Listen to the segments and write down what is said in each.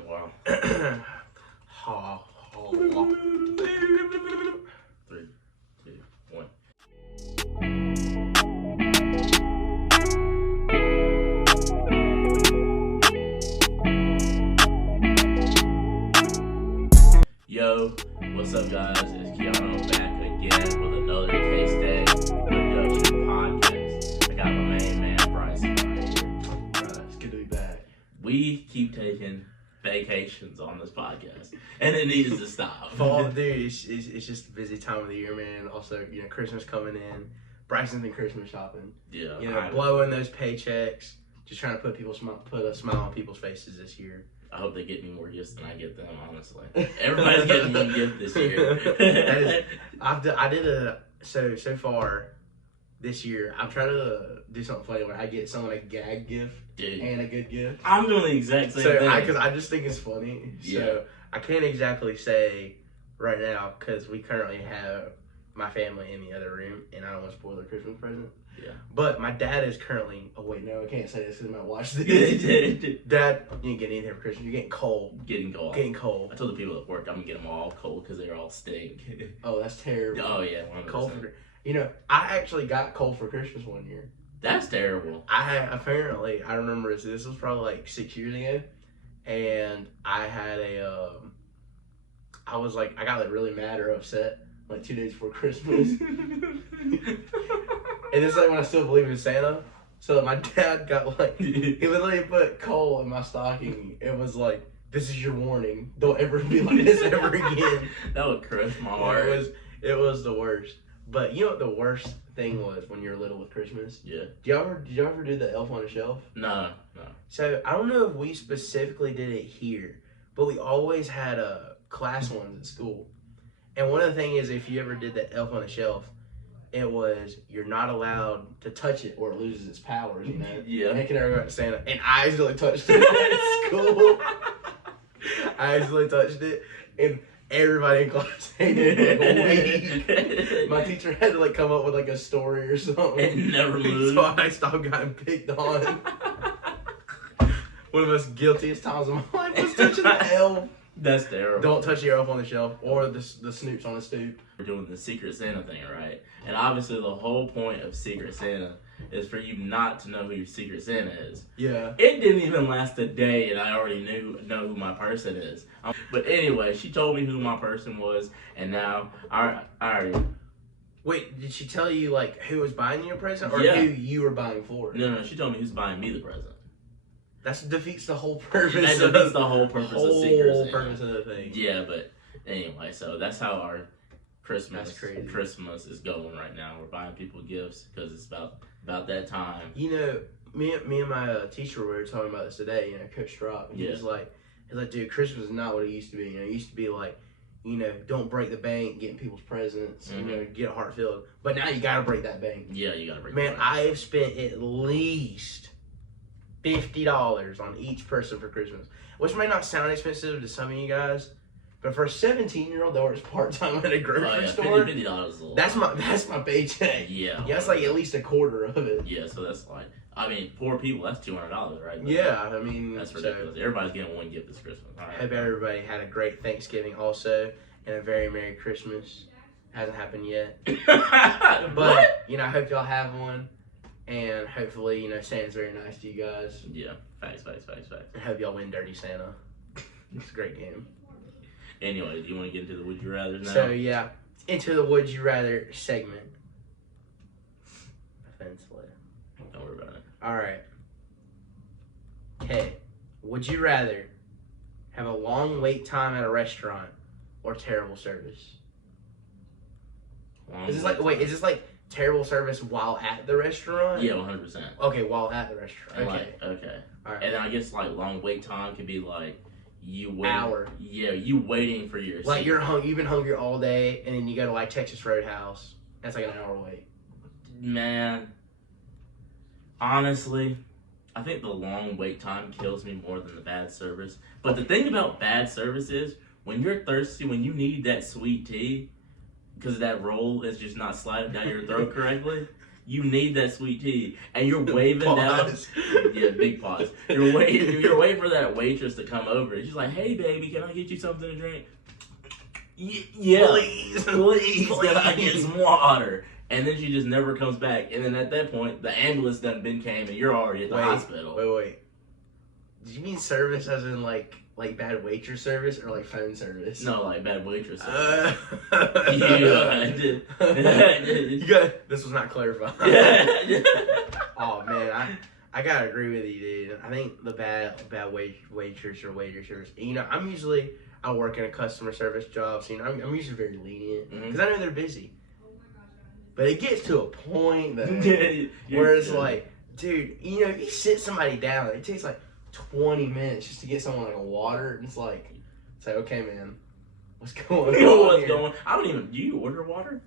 a while. Ha, ha. 3, 2, 1. Yo, what's up, guys? It's Keanu back again with another K-Stang production podcast. I got my main man Bryson right here. Right, it's good to be back. We keep taking vacations on this podcast, and it needs to stop. Fall, dude, it's just a busy time of the year, man. Also, Christmas coming in. Bryson's been Christmas shopping. Yeah, blowing those paychecks. Just trying to put a smile on people's faces this year. I hope they get me more gifts than I get them, honestly. Everybody's getting me a gift this year. So far this year, I'm trying to do something funny where I get someone a gag gift and a good gift. I'm doing the exact same thing. Because I just think it's funny. Yeah. So I can't exactly say right now because we currently have my family in the other room and I don't want to spoil their Christmas present. Yeah. But my dad is currently. Oh wait, no, I can't say this because I might watch this. Dad, you ain't getting anything for Christmas. You're getting coal. Getting coal. I told the people at work I'm gonna get them all coal because they're all stink. Oh, that's terrible. Oh yeah, 100%. Coal for. I actually got coal for Christmas one year. That's terrible. I remember this was probably like 6 years ago, and I had I got like really mad or upset like 2 days before Christmas. And this is like when I still believe in Santa. So my dad got like, he literally put coal in my stocking. It was like, this is your warning. Don't ever be like this ever again. That would crush my heart. It was the worst. But you know what the worst thing was when you were little with Christmas? Yeah. Did you ever do the Elf on a Shelf? No. So I don't know if we specifically did it here, but we always had class ones at school. And one of the things is if you ever did the Elf on a Shelf, it was you're not allowed to touch it or it loses its powers, Yeah. And it can never go back to Santa. And I actually touched it at school. I actually touched it, and everybody in class hated it. My teacher had to like come up with like a story or something. It never moved. So I stopped getting picked on. One of the most guiltiest times of my life was touching the elf. That's terrible. Don't touch your elf on the shelf or the snoops on the stoop. We're doing the Secret Santa thing, right? And obviously the whole point of Secret Santa is for you not to know who your Secret Santa is. Yeah. It didn't even last a day and I already know who my person is. But anyway, she told me who my person was, and now I already... Wait, did she tell you like who was buying you a present or Yeah. who you were buying for? No, she told me who's buying me the present. That defeats the whole purpose. That defeats the whole purpose of Secret Santa. Purpose of the thing. Yeah, but anyway, so that's how our Christmas is going right now. We're buying people gifts because it's about that time. Me and my teacher were talking about this today. Coach Strop. He was like, dude, Christmas is not what it used to be. It used to be like, don't break the bank, getting people's presents. Mm-hmm. Get a heart filled. But now you gotta break that bank. Yeah, you gotta break. Man, I have spent at least $50 on each person for Christmas, which may not sound expensive to some of you guys, but for a 17-year-old that works part-time at a grocery store, $50 that's my paycheck. Yeah, that's like at least a quarter of it. Yeah, so that's like, poor people, that's $200, right? Yeah, that's ridiculous. Everybody's getting one gift this Christmas. I hope everybody had a great Thanksgiving also, and a very Merry Christmas. Hasn't happened yet, but I hope y'all have one. And hopefully, Santa's very nice to you guys. Yeah, facts. I hope y'all win Dirty Santa. It's a great game. Anyway, do you want to get into the Would You Rather now? So, yeah, into the Would You Rather segment. Offensively. Don't worry about it. All right. Okay. Would you rather have a long wait time at a restaurant or terrible service? Is this like terrible service while at the restaurant? Yeah, 100%. Okay, while at the restaurant. Okay. All right. And then I guess like long wait time could be like you wait. Hour. Yeah, you waiting for your. Like you've been hungry all day, and then you go to like Texas Roadhouse. That's like an hour wait. Man, honestly, I think the long wait time kills me more than the bad service. But the thing about bad service is when you're thirsty, when you need that sweet tea, because that roll is just not sliding down your throat correctly, You need that sweet tea, and you're waving down. Pause. Yeah, big pause. You're waiting for that waitress to come over. And she's like, "Hey, baby, can I get you something to drink?" Yeah, please, can I get some water? And then she just never comes back. And then at that point, the ambulance done came, and you're already at the hospital. Wait. Did you mean service as in like bad waitress service or like phone service? No, like bad waitress service. Yeah, I did. This was not clarified. Oh man, I gotta agree with you, dude. I think the bad waitress or waiter service. You know, I work in a customer service job, so I'm usually very lenient because I know they're busy. But it gets to a point though where it's like, dude, you know, if you sit somebody down, it takes like 20 minutes just to get someone like a water, and it's like, okay, man, what's going on? I don't even. Do you order water?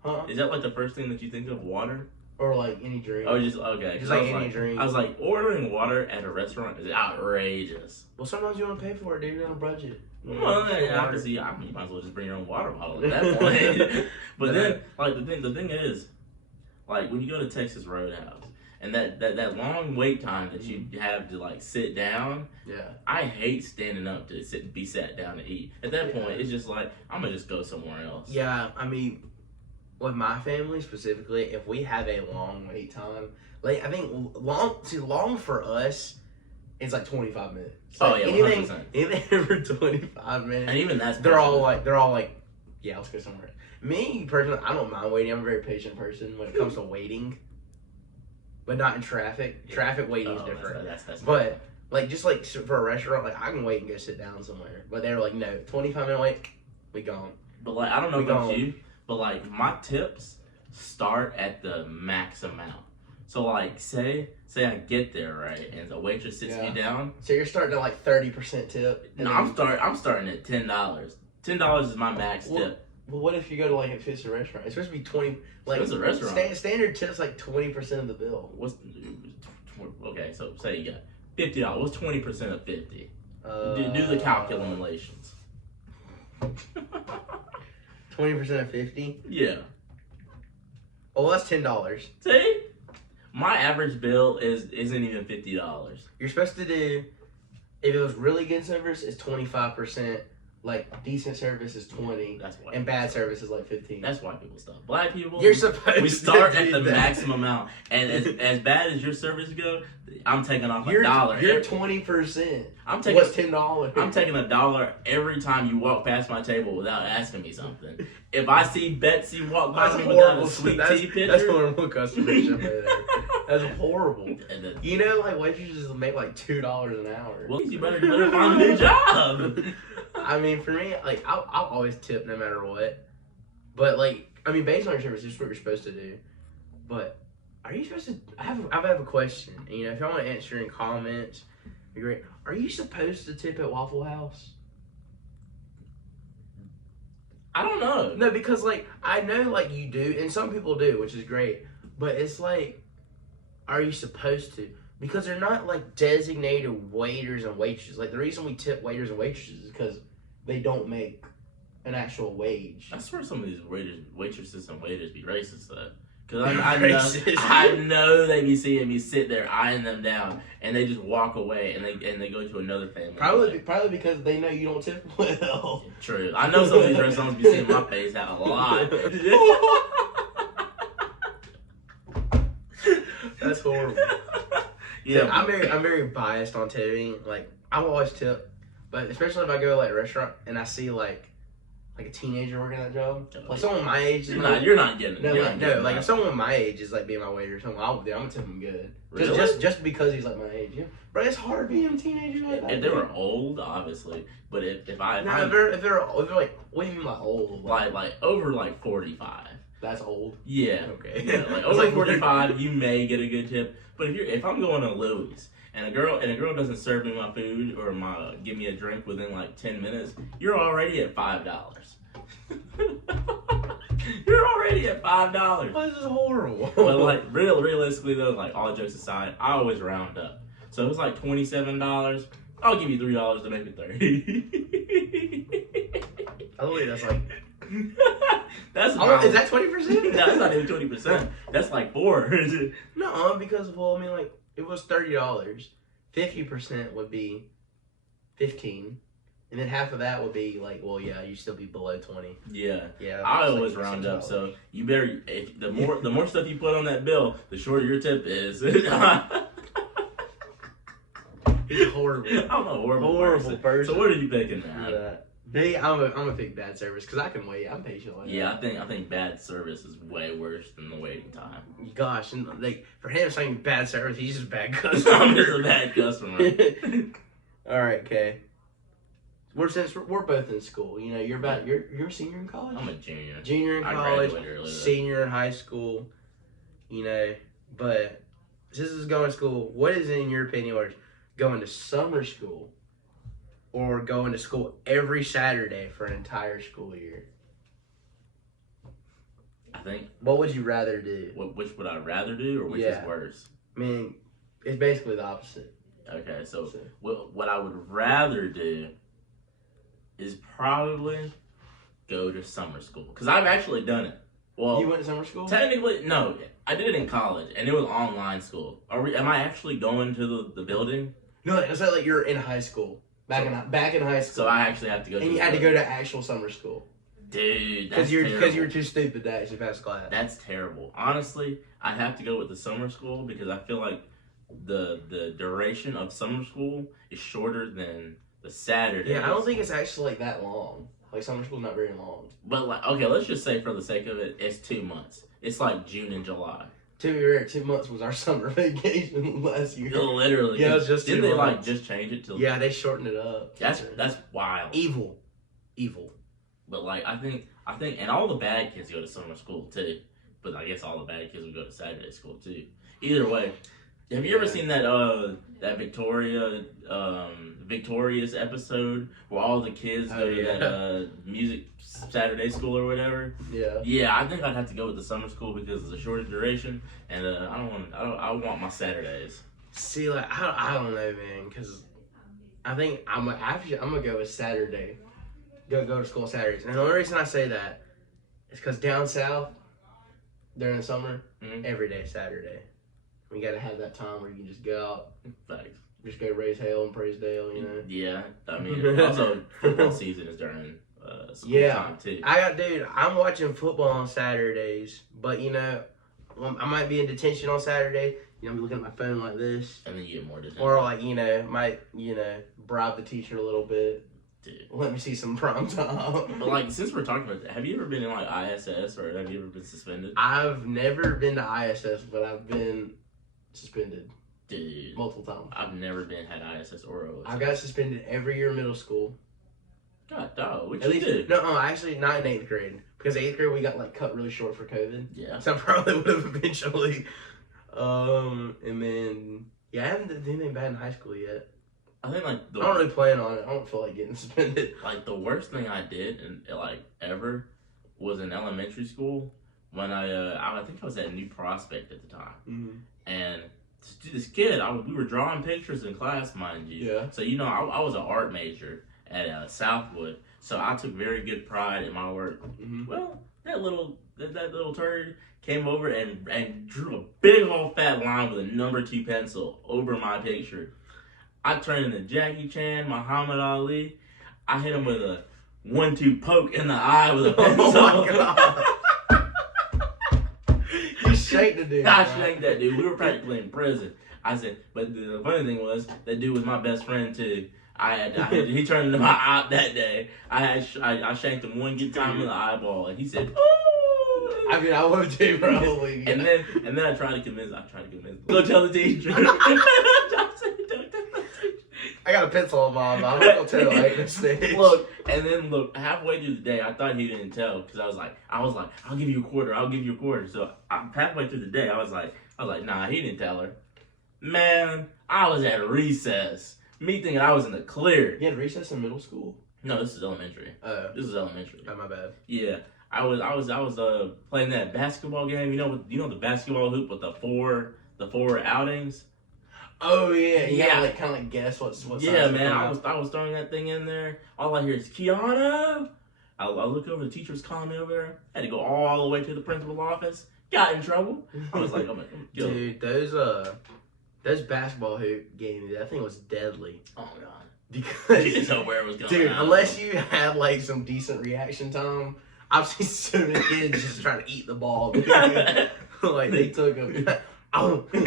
Huh? Is that like the first thing that you think of, water? Or like any drink? Oh, just okay. Just like any drink. I was like, ordering water at a restaurant is outrageous. Well, sometimes you want to pay for it, dude. You're on a budget. Well, yeah, you might as well just bring your own water bottle at that point. But then, like the thing is, like when you go to Texas Roadhouse and that long wait time that you have to like sit down. Yeah. I hate standing up to be sat down to eat. At that point, it's just like I'm gonna just go somewhere else. Yeah, I mean, with my family specifically, if we have a long wait time, like I think long for us. It's like 25 minutes. So yeah, anything over 25 minutes. And even that's they're all like, yeah, let's go somewhere. Me personally, I don't mind waiting. I'm a very patient person when it comes to waiting, but not in traffic. Yeah. Traffic waiting is different. That's but like just like for a restaurant, like I can wait and go sit down somewhere. But they're like, no, 25-minute wait, we gone. But like I don't know about you, but like my tips start at the max amount. So like say I get there, right, and the waitress sits me down. So you're starting at like 30% tip. No, I'm starting at $10. $10 is my max tip. Well, what if you go to like a fancy restaurant? It's supposed to be 20. Like it's a restaurant. Standard tip's like 20% of the bill. Okay? So say you got $50. What's 20% of 50? Do the calculations. 20% of 50. Yeah. Oh, that's $10. See. My average bill isn't even $50. You're supposed to do, if it was really good service, it's 25%. Like decent service is 20. That's why. And bad service is like 15. That's why people stop. Black people, you're supposed we start to at the that. maximum amount, and as bad as your service go, I'm taking off $1. You're 20%. I'm taking what's $10? I'm taking $1 every time you walk past my table without asking me something. If I see Betsy walk by me without a sweet tea pitcher, that's horrible customer service right there. That's horrible. You know, like waitresses make like $2 an hour. Well, you better find a new job. I mean, for me, like I'll always tip no matter what. But like, I mean, based on your service, this is what you're supposed to do. But are you supposed to? I have a question. You know, if y'all want to answer in comments, be great. Are you supposed to tip at Waffle House? I don't know. No, because like I know like you do, and some people do, which is great. But it's like, are you supposed to? Because they're not like designated waiters and waitresses. Like the reason we tip waiters and waitresses is because they don't make an actual wage. I swear some of these waitresses and waiters be racist though. Because I know they be seeing me sit there eyeing them down, and they just walk away, and they go to another family. Probably because they know you don't tip well. True. I know some of these restaurants be seeing my face out a lot. That's horrible. Yeah, so I'm very biased on tipping. Like I will always tip, but especially if I go to like a restaurant and I see like a teenager working that job, like someone my age. You're not getting it. Like if someone my age is like being my waiter or something, I'm gonna tip him good. Really? Just because he's like my age. Yeah, but it's hard being a teenager like that. If they were old, obviously, but if they're like, what do you mean by old? Like over like 45. That's old. Yeah. Okay. Yeah, like over 45, you may get a good tip. But if I'm going to Louis and a girl doesn't serve me my food or give me a drink within like 10 minutes, you're already at $5. You're already at $5. This is horrible. But like realistically though, like all jokes aside, I always round up. So if it's like $27, I'll give you $3 to make it 30. I believe that's like That's is that 20%? That's not even 20%. That's like 4. No, because it was $30. 50% would be 15, and then half of that would be you still be below 20. Yeah. Yeah. I always round up, so you better. The more stuff you put on that bill, the shorter your tip is. He's horrible. I'm a horrible person. So what are you picking, man? I'm a pick bad service because I can wait. I'm patient. I think bad service is way worse than the waiting time. Gosh, and for him saying bad service, he's just a bad customer. I'm just a bad customer. All right, Kay. Since we're both in school, you're a senior in college. I'm a junior. Junior in college, senior in high school. But since this is going to school, what is in your opinion worse, going to summer school or going to school every Saturday for an entire school year? I think. What would you rather do? Which would I rather do, or which is worse? I mean, it's basically the opposite. Okay, so what I would rather do is probably go to summer school, because I've actually done it. Well, you went to summer school? Technically, no. I did it in college, and it was online school. Am I actually going to the building? No, it's like you're in high school. Back in high school. So I actually have to go. And you had to go to actual summer school. Dude, because you were too stupid to actually pass class. That's terrible. Honestly, I'd have to go with the summer school because I feel like the duration of summer school is shorter than the Saturday. Yeah, I don't think it's actually that long. Summer school's not very long. But okay, let's just say for the sake of it, it's 2 months. It's like June and July. To be fair, 2 months was our summer vacation last year. Literally. Yeah, it was just 2 months. Didn't they just change it to? Yeah, they shortened it up. That's wild. Evil. But I think, and all the bad kids go to summer school too. But I guess all the bad kids will go to Saturday school too. Either way, have you ever seen that Victorious episode where all the kids go to that music Saturday school or whatever? Yeah. Yeah, I think I'd have to go with the summer school because of the shorter duration, and I want my Saturdays. See, I don't know, man, because I think I'm gonna go with Saturday. Go to school Saturdays, and the only reason I say that is because down south during the summer, every day Saturday. We gotta have that time where you can just go out, just go raise hell and praise Dale, Yeah, I mean, also football season is during school time too. I'm watching football on Saturdays, but I might be in detention on Saturday. I'm looking at my phone like this, and then you get more detention. Or might bribe the teacher a little bit. Dude. Let me see some prom time. But since we're talking about that, have you ever been in ISS or have you ever been suspended? I've never been to ISS, but I've been suspended. Dude. Multiple times. I've never had ISS or OSS. I got suspended every year in middle school. God, dog. What you do? No, actually not in 8th grade. Because 8th grade we got cut really short for COVID. Yeah. So I probably would have eventually. And then I haven't done anything bad in high school yet. I think I don't really plan on it. I don't feel like getting suspended. The worst thing I did ever was in elementary school when I think I was at New Prospect at the time. Mm-hmm. And this kid, we were drawing pictures in class, mind you. Yeah. So I was an art major at Southwood, so I took very good pride in my work. Mm-hmm. Well, that little turd came over and drew a big old fat line with a number 2 pencil over my picture. I turned into Jackie Chan, Muhammad Ali. I hit him with a 1-2 poke in the eye with a pencil. Oh my god! You shanked the dude. I shanked that dude. We were practically in prison. I said, but the funny thing was, that dude was my best friend too. He turned into my op that day. I shanked him one good time in the eyeball, and he said, "Ooh." I mean, I would too, probably. And then I tried to convince. Go tell the teacher. I got a pencil on my arm. I'm not gonna tell this thing. Look, halfway through the day, I thought he didn't tell because I was like, I'll give you a quarter. So halfway through the day, I was like, nah, he didn't tell her. Man, I was at recess. Me thinking I was in the clear. You had recess in middle school? No, this is elementary. This is elementary. Oh, my bad. Yeah, I was playing that basketball game. You know the basketball hoop with the four outings. Oh yeah, you gotta kind of guess what's. Yeah, man, I was throwing that thing in there. All I hear is Keanu. I look over, the teacher was calling me over there. Had to go all the way to the principal's office. Got in trouble. I was like, oh my God. Dude, those basketball hoop games, that thing was deadly. Oh my God. Because You didn't know where it was going. dude, unless you had like some decent reaction time, I've seen so many kids just trying to eat the ball. Dude. Like they took them. Oh. And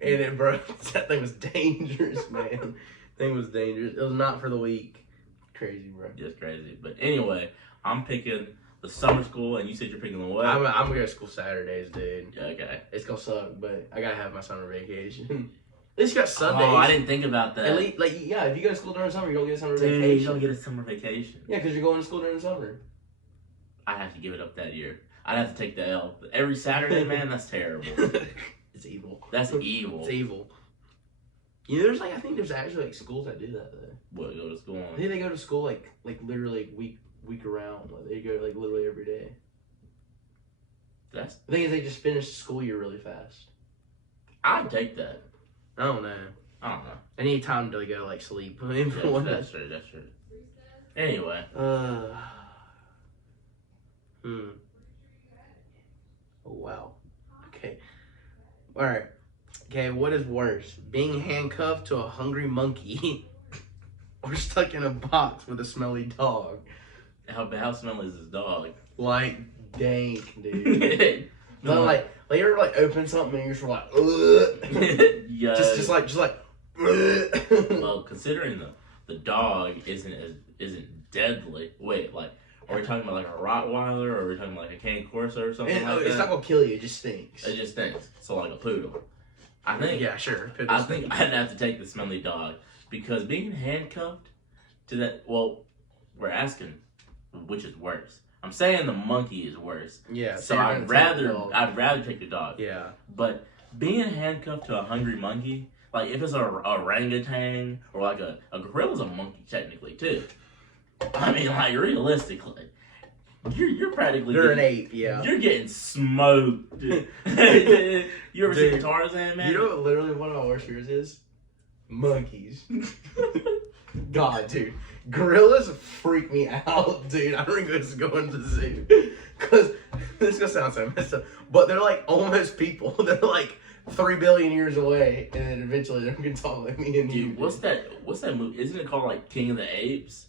it, bro, that thing was dangerous, man. Thing was dangerous. It was not for the weak. Crazy, bro. Just crazy. But anyway, I'm picking the summer school, and you said you're picking the what? I'm gonna go to school Saturdays, dude. Yeah, okay. It's gonna suck, but I gotta have my summer vacation. At least you got Sundays. Oh, I didn't think about that. At least, like, yeah, if you go to school during summer, you don't get a summer Dude, vacation. you don't get a summer vacation. Yeah, because you're going to school during the summer. I have to give it up that year. I'd have to take the L. Every Saturday, man, that's terrible. It's evil. That's evil. It's evil. You know, there's like, I think there's actually like schools that do that though. What, go to school I on? think they go to school like literally week around. Like they go like literally every day. That's. The thing is, they just finish the school year really fast. I'd take that. I don't know. I don't know. I need time to go like sleep. That's true. That's true. Anyway. Oh wow. Okay. All right. Okay. What is worse, being handcuffed to a hungry monkey, or stuck in a box with a smelly dog? How smelly is this dog? Like dank, dude. No, like you ever like open something and you're just like, ugh. Yeah. just like. Ugh. Well, considering the dog isn't deadly. Wait, like, are we talking about like a Rottweiler, or are we talking about like a Cane Corso or something like that? It's not gonna kill you. It just stinks. It just stinks. So like a poodle. I think. Yeah, sure. I think I'd have to take the smelly dog, because being handcuffed to that. Well, we're asking which is worse. I'm saying the monkey is worse. Yeah. So I'd rather take the dog. Yeah. But being handcuffed to a hungry monkey, like if it's a orangutan or like a gorilla's a monkey technically too. I mean, like realistically, you're practically an ape. Yeah. You're getting smoked. You ever seen Tarzan, man? You know what literally one of my worst fears is? Monkeys. God, dude. Gorillas freak me out, dude. I don't even go into the zoo. Because, this is going to sound so messed up, but they're like almost people. They're like 3 billion years away, and then eventually they're going to talk like me and you. Dude, what's that movie? Isn't it called like King of the Apes?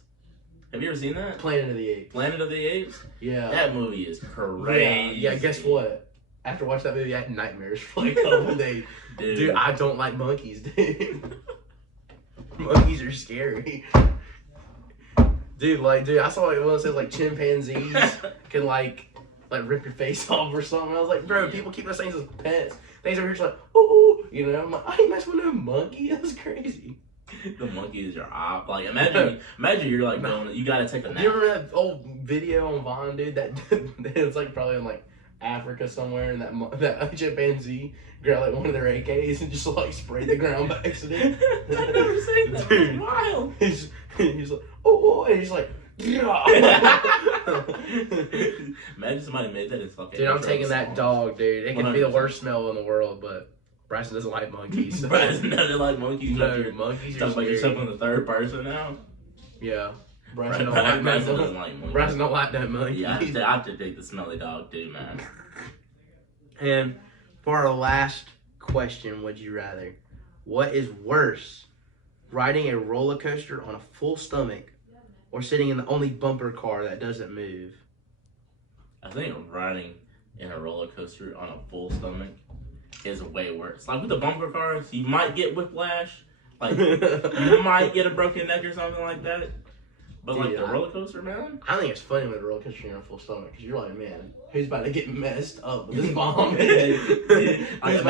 Have you ever seen that? Planet of the Apes. Planet of the Apes? Yeah. That movie is crazy. Yeah, guess what? After watching that movie, I had nightmares for like a couple days. Dude, I don't like monkeys, dude. Monkeys are scary. Dude, I saw like one that says like chimpanzees can like rip your face off or something. I was like, bro, people keep those things as pets. Things over here just like, oh, you know. I'm like, I ain't messing with no monkey. That's crazy. The monkey is your op. Like imagine you're like going, you gotta take a nap. You remember that old video on Vine, dude? That it was like probably in like Africa somewhere, and that chimpanzee grabbed like one of their AKs and just like sprayed the ground by accident. I've never seen that. Dude, wild. He's like, oh, and he's like, yeah. Imagine somebody made that. It's fucking. Dude, I'm taking that dog, dude. It can be the worst smell in the world, but Bryson doesn't like monkeys. So. Bryson doesn't like monkeys. No, monkeys are talking about yourself scary. in the third person now. Yeah. Bryson doesn't like monkeys. Bryson don't like that monkey. Yeah, I have to take the smelly dog too, man. And for our last question, would you rather? What is worse, riding a roller coaster on a full stomach, or sitting in the only bumper car that doesn't move? I think riding in a roller coaster on a full stomach is way worse. Like with the bumper cars, you might get whiplash, like you might get a broken neck or something like that. But dude, like the roller coaster, man, I think it's funny with a roller coaster you're on full stomach, because you're like, man, who's about to get messed up with this bomb? Like,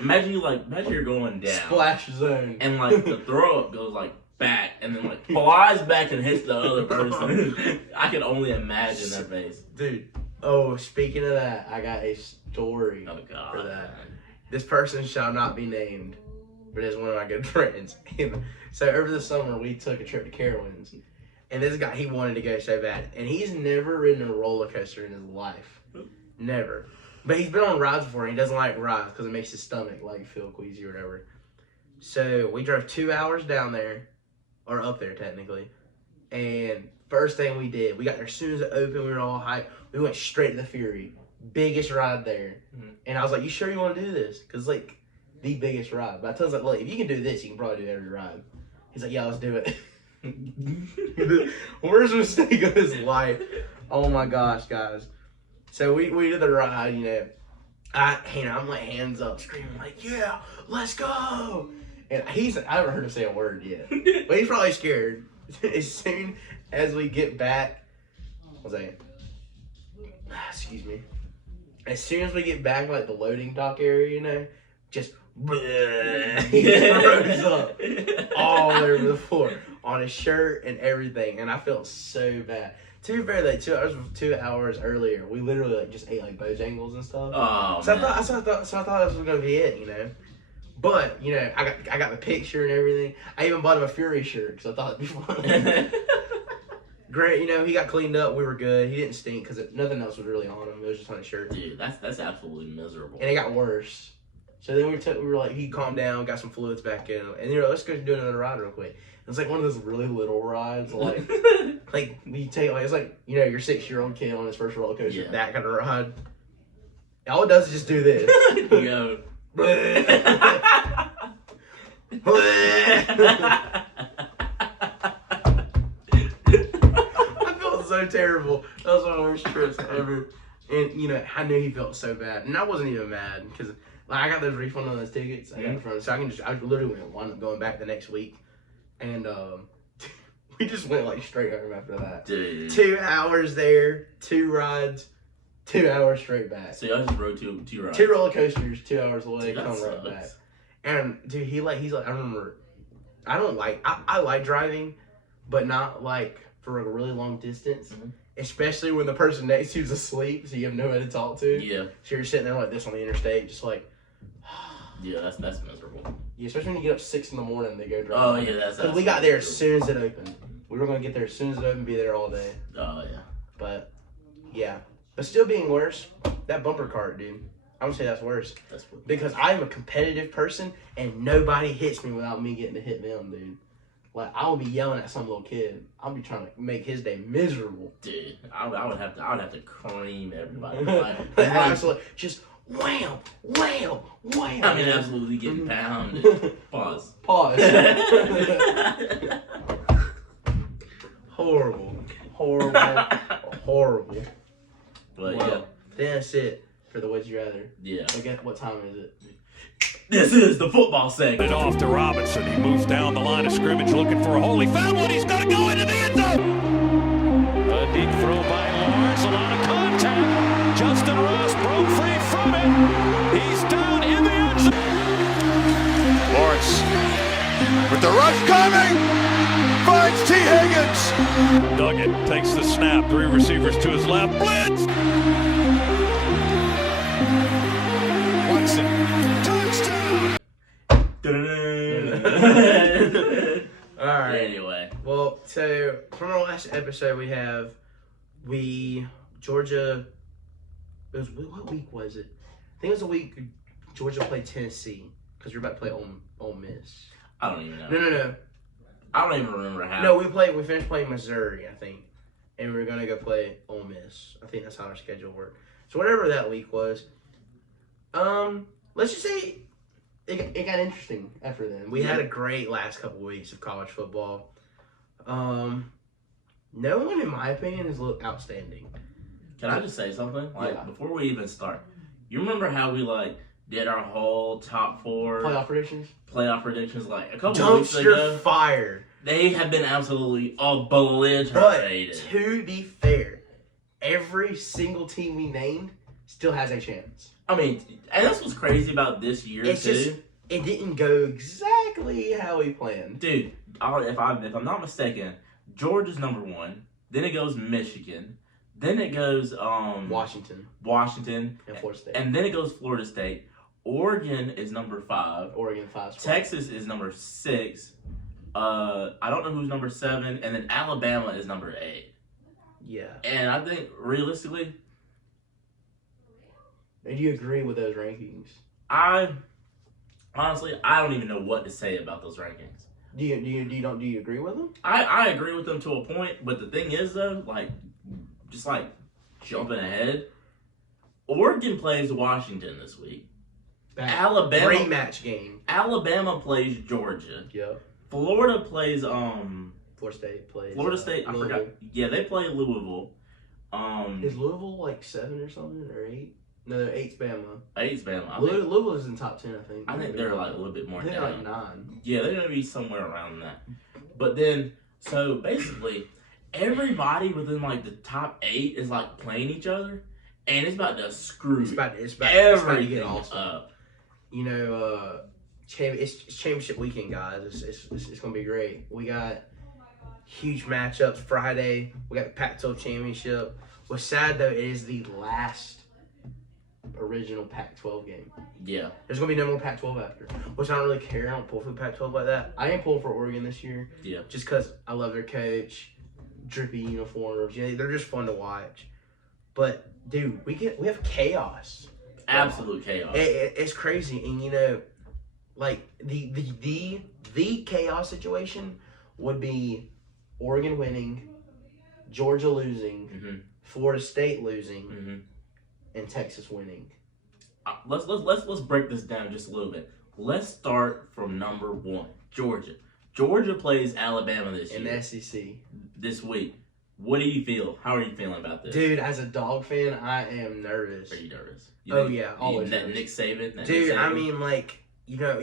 imagine you're going down, splash zone, and like the throw up goes like back, and then like flies back and hits the other person. I can only imagine that face, dude. Oh, speaking of that, I got a story for that. This person shall not be named, but it's one of my good friends. So over the summer, we took a trip to Carowinds. And this guy, he wanted to go so bad. And he's never ridden a roller coaster in his life. Never. But he's been on rides before, and he doesn't like rides because it makes his stomach like feel queasy or whatever. So we drove 2 hours down there, or up there technically. And first thing we did, we got there as soon as it opened. We were all hyped. We went straight to the Fury, biggest ride there. Mhm. And I was like, "You sure you want to do this? Cause like the biggest ride." But I told him, like, "Look, if you can do this, you can probably do every ride." He's like, "Yeah, let's do it." The worst mistake of his life. Oh my gosh, guys. So we did the ride, you know. I'm like hands up, screaming like, "Yeah, let's go!" And I haven't heard him say a word yet, but he's probably scared. As soon as we get back, I was like, excuse me. As soon as we get back, like the loading dock area, you know, just he throws up all over the floor on his shirt and everything, and I felt so bad. To be fair, like 2 hours earlier, we literally like just ate like Bojangles and stuff. Oh, so man. I thought this was gonna be it, you know. But you know, I got the picture and everything. I even bought him a Fury shirt because I thought it'd be fun. Great, you know, he got cleaned up. We were good. He didn't stink because nothing else was really on him. It was just on his shirt. Dude, that's absolutely miserable. And it got worse. So then we were like, he calmed down, got some fluids back in him, and you know, let's go do another ride real quick. It's like one of those really little rides, like you take like it's like, you know, your 6-year-old kid on his first roller coaster, Yeah. that kind of ride. All it does is just do this. Yo. I felt so terrible. That was one of the worst trips ever. And you know, I knew he felt so bad, and I wasn't even mad because like I got those refund on those tickets. I got it from, so I literally wound up going back the next week, and we just went like straight home after that. Dude. 2 hours there, 2 rides, 2 hours straight back. So y'all just rode two rides. 2 roller coasters, 2 hours away, Dude, that come right sucks. back. And dude, he's like, I remember, I like driving, but not like for a really long distance. Mhm. Especially when the person next to you's asleep, so you have nobody to talk to. Yeah. So you're sitting there like this on the interstate, just like. Yeah, that's miserable. Yeah, especially when you get up 6 in the morning to go drive. Oh yeah, that's. Because we got there as soon as it opened. We were gonna get there as soon as it opened, be there all day. Oh yeah. But yeah, but still being worse, that bumper cart, dude. I would say that's worse That's what. because I'm a competitive person and nobody hits me without me getting to hit them, dude. Like I would be yelling at some little kid. I'll be trying to make his day miserable. Dude, I would have to cream everybody. Like, Absolutely, just wham, wham, wham. I mean, absolutely getting pounded. Pause. Pause. Horrible. But Well, that's it for the Would You Rather. yeah. I guess what time is it? This is the football segment. It off to Robinson. He moves down the line of scrimmage looking for a hole. He found one. He's going to go into the end zone. A deep throw by Lawrence. A lot of contact. Justin Ross broke free from it. He's down in the end zone. Lawrence with the rush coming. Finds T. Higgins. Duggan takes the snap. 3 receivers to his left. Blitz. Watson. Touchdown. All right. Anyway, Well, so from our last episode, Georgia. What week was it? I think it was the week Georgia played Tennessee because we're about to play Ole Miss. I don't even know. No. I don't even remember how. No, we finished playing Missouri, I think, and we were gonna go play Ole Miss. I think that's how our schedule worked. So whatever that week was, let's just say it got interesting after then. We had a great last couple weeks of college football. No one, in my opinion, has looked outstanding. Can I just say something? Like Yeah. before we even start, you remember how we did our whole top 4 Playoff predictions? playoff predictions like a couple of weeks Dumpster ago? fire. They have been absolutely But obliterated. to be fair, every single team we named still has a chance. I mean, and that's what's crazy about this year It's too. just it didn't go exactly how we planned. Dude, if I'm not mistaken, Georgia's number 1. Then it goes Michigan. Then it goes Washington Washington, and Florida State. and then it goes Florida State. Oregon is number 5. Oregon 5 spot. Texas is number 6. I don't know who's number 7, and then Alabama is number 8. Yeah. And I think realistically, And do you agree with those rankings? honestly, I don't even know what to say about those rankings. Do you agree with them? I agree with them to a point, but the thing is though, just jumping ahead, Oregon plays Washington this week. Alabama rematch game. Alabama plays Georgia. Yep. Florida plays Florida State plays. Florida State. I forgot. Yeah, they play Louisville. Is Louisville 7 or something or 8? No, 8's Bama. 8's Bama. Louisville is in top 10, I think. I think they're a little bit more. They're down. 9. Yeah, they're gonna be somewhere around that. But then, so basically, everybody within the top 8 is playing each other, and it's about to screw everything up. You know, it's championship weekend, guys. It's gonna be great. We got huge matchups Friday. We got the Pac-12 championship. What's sad though is the last original Pac-12 game. Yeah. There's gonna be no more Pac-12 after, which I don't really care. I don't pull for the Pac-12 like that. I am pulling for Oregon this year. Yeah. Just because I love their coach, drippy uniforms. Yeah, they're just fun to watch. But dude, we have chaos. Absolute chaos. It's crazy, and you know, the chaos situation would be Oregon winning, Georgia losing, Florida State losing, and Texas winning. Let's break this down just a little bit. Let's start from number 1, Georgia. Georgia plays Alabama this year. In the SEC. This week. What do you feel? How are you feeling about this? Dude, as a dog fan, I am nervous. Are you nervous? Yeah, always. Nick Saban? Dude, Nick Saban? I mean, you gotta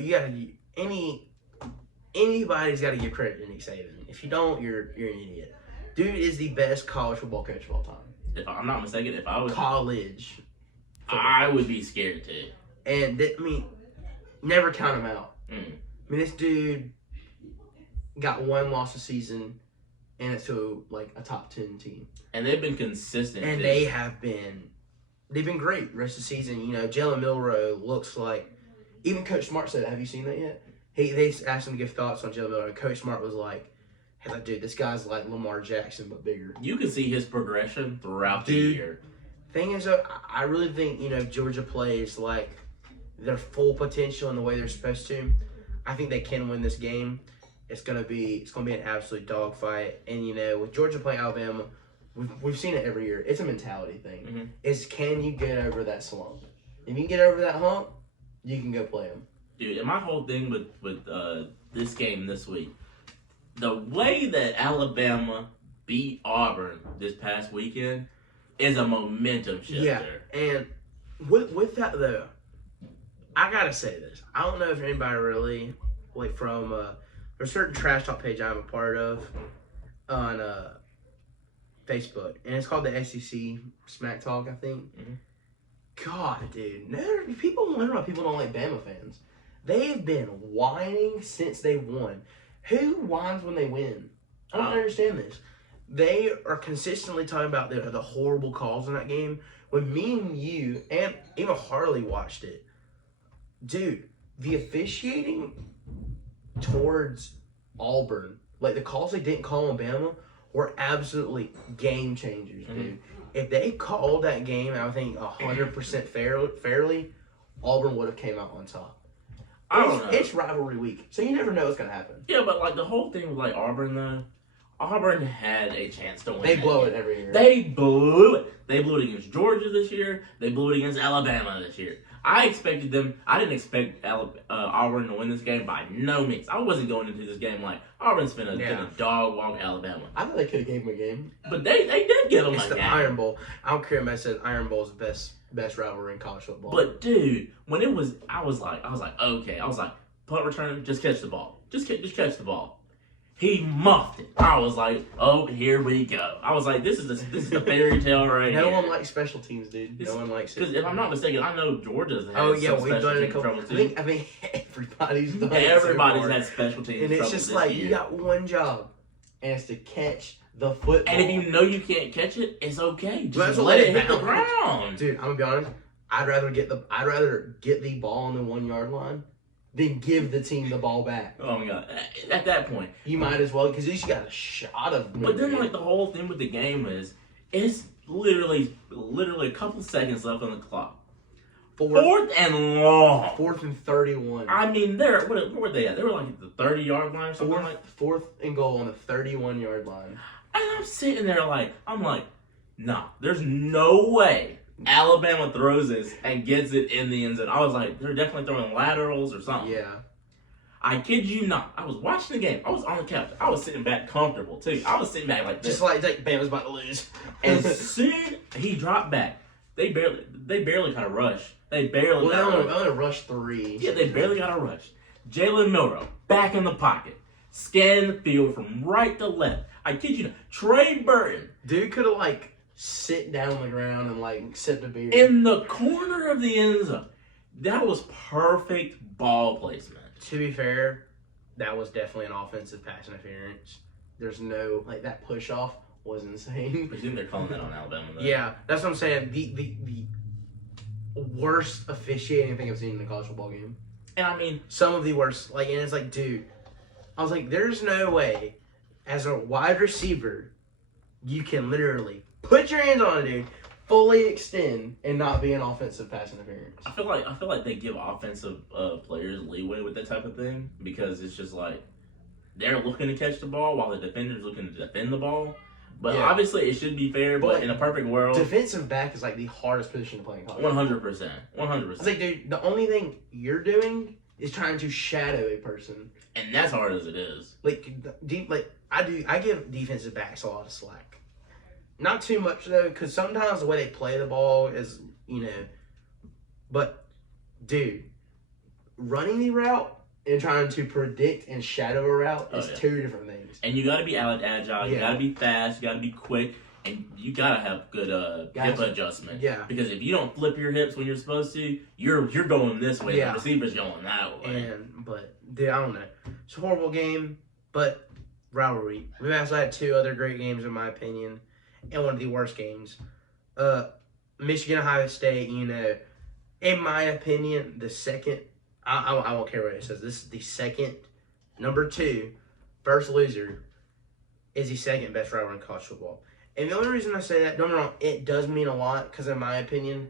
anybody's got to give credit to Nick Saban. If you don't, you're an idiot. Dude is the best college football coach of all time. If I'm not mistaken, if I was college, I would be scared too. And never count him out. Mm. I mean, this dude got 1 loss a season, and it's to a top 10 team. And they've been consistent. And they've been great the rest of the season. You know, Jalen Milroe looks like, even Coach Smart said, have you seen that yet? They asked him to give thoughts on Jalen Milroe. Coach Smart was like, hey, dude, this guy's like Lamar Jackson, but bigger. You can see his progression throughout the year. Thing is, I really think, if Georgia plays their full potential in the way they're supposed to, I think they can win this game. It's gonna be an absolute dogfight. And with Georgia playing Alabama, we've seen it every year. It's a mentality thing. Mm-hmm. It's, can you get over that slump? If you can get over that hump, you can go play them. Dude, and my whole thing with this game this week, the way that Alabama beat Auburn this past weekend is a momentum shifter. Yeah, and with that though, I gotta say this. I don't know if anybody really from there's a certain trash talk page I'm a part of on Facebook, and it's called the SEC Smack Talk, I think. Mm-hmm. God, dude, people wonder why people don't like Bama fans. They've been whining since they won. Who whines when they win? I don't understand this. They are consistently talking about the horrible calls in that game. When me and you, and even Harley watched it, dude, the officiating towards Auburn, the calls they didn't call on Bama, were absolutely game changers, dude. Mm-hmm. If they called that game, I think 100% fairly, Auburn would have came out on top. I don't know. It's rivalry week, so you never know what's gonna happen. Yeah, but the whole thing with Auburn though, Auburn had a chance to win. They blow it every year. They blew it. They blew it against Georgia this year. They blew it against Alabama this year. I didn't expect Auburn to win this game by no means. I wasn't going into this game Auburn's finna dog walk Alabama. I thought they could have gave them a game. But they did give them a game. It's the Iron Bowl. I don't care if I said Iron Bowl is the best rivalry in college football. But dude, when it was, I was like, okay. I was like, punt return, just catch the ball. Just catch the ball. He muffed it. I was like, oh, here we go. I was like, this is a fairy tale right here. No one likes special teams, dude. No one likes it. Because if I'm not mistaken, I know Georgia's had we've done it a couple. I think everybody's done it. Everybody's had special teams. And it's just you got one job, and it's to catch the football. And if you know you can't catch it, it's okay. Just let it hit the ground. Dude, I'm gonna be honest. I'd rather get the ball on the 1 yard line than give the team the ball back. Oh my god! At that point, you might as well, because at least you got a shot of. But then, the whole thing with the game is, it's literally a couple seconds left on the clock. 4th and long. 4th and 31. I mean, where were they at? They were like at the 30-yard line or something like that. 4th and goal on the 31-yard line. And I'm sitting there I'm like, nah, there's no way Alabama throws this and gets it in the end zone. I was like, they're definitely throwing laterals or something. Yeah. I kid you not. I was watching the game. I was on the couch. I was sitting back comfortable, too. I was sitting back like this. Just like Bama's about to lose. As soon he dropped back, they barely kind of rushed. They barely got a rush. I'm going to rush 3. Yeah, they barely got a rush. Jalen Milroe, back in the pocket, scanning the field from right to left. I kid you not. Trey Burton. Dude could have, like, sit down on the ground and, like, sipped a beer. In the corner of the end zone. That was perfect ball placement. To be fair, that was definitely an offensive pass interference. There's no, like, that push-off was insane. I presume they're calling that on Alabama, though. Yeah, that's what I'm saying. The worst officiating thing I've seen in a college football game. And I mean, some of the worst. Like, and it's like, dude, I was like, there's no way, as a wide receiver, you can literally put your hands on a dude, fully extend, and not be an offensive pass interference. I feel like they give offensive players leeway with that type of thing because it's just like they're looking to catch the ball while the defender's looking to defend the ball. But yeah. Obviously, it should be fair. But in a perfect world, defensive back is like the hardest position to play in college. 100%. 100%. It's like, dude, the only thing you're doing is trying to shadow a person, and that's hard as it is. Like I give defensive backs a lot of slack. Not too much though, because sometimes the way they play the ball is, But, dude, running the route and trying to predict and shadow a route is two different things. And you got to be agile. You got to be fast. You got to be quick. And you got to have good hip adjustment. Yeah. Because if you don't flip your hips when you're supposed to, you're going this way. Yeah. The receiver's going that way. But, dude, I don't know. It's a horrible game, but rivalry. We've also had 2 other great games, in my opinion, and one of the worst games. Michigan, Ohio State, in my opinion, the second, I won't care what it says. This is the second, number 2, first loser, is the second best rivalry in college football. And the only reason I say that, don't get me wrong, it does mean a lot because, in my opinion,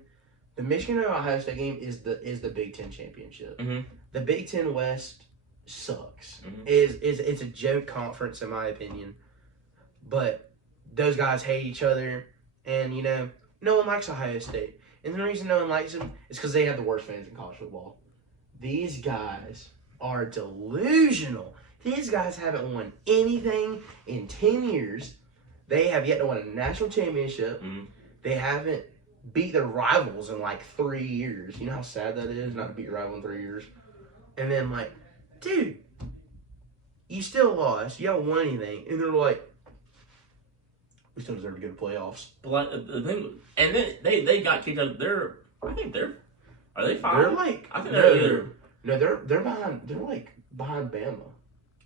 the Michigan and Ohio State game is the Big Ten championship. Mm-hmm. The Big Ten West sucks. Mm-hmm. It's a joke conference, in my opinion. But those guys hate each other, and no one likes Ohio State. And the reason no one likes them is because they have the worst fans in college football. These guys are delusional. These guys haven't won anything in 10 years. They have yet to win a national championship. Mm-hmm. They haven't beat their rivals in like 3 years. You know how sad that is, not to beat your rival in 3 years? And then, like, dude, you still lost. You haven't won anything. And they're like, we still deserve to go to playoffs. But like, the thing, and then they got kicked out. Are they 5? They're like, I think they're behind. They're like behind Bama.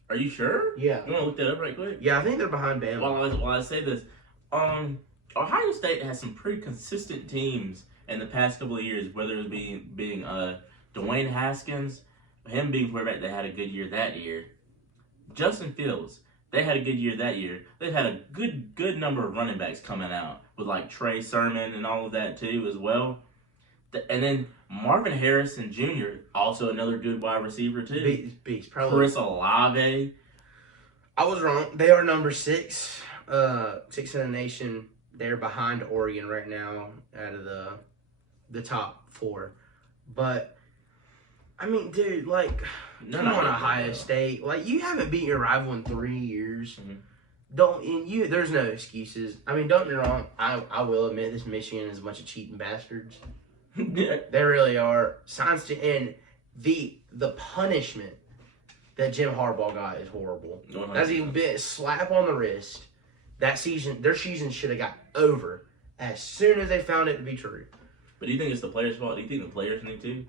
Are you sure? Yeah. You want to look that up right quick? Yeah, I think they're behind Bama. While I say this, Ohio State has some pretty consistent teams in the past couple of years. Whether it being Dwayne Haskins, him being quarterback, they had a good year that year. Justin Fields, they had a good year that year. They've had a good number of running backs coming out with like Trey Sermon and all of that too as well. And then Marvin Harrison Jr., also another good wide receiver too. Beast, probably. Chris Olave. I was wrong. They are number 6. 6 in the nation. They're behind Oregon right now out of the top 4. But, I mean, dude, like, come on, Ohio State. Like, you haven't beat your rival in 3 years. Mm-hmm. There's no excuses. I mean, don't get me wrong. I will admit this Michigan is a bunch of cheating bastards. They really are. And the punishment that Jim Harbaugh got is horrible. 100%. That's even bit slap on the wrist. That season, their season should have got over as soon as they found it to be true. But do you think it's the players' fault? Do you think the players need to?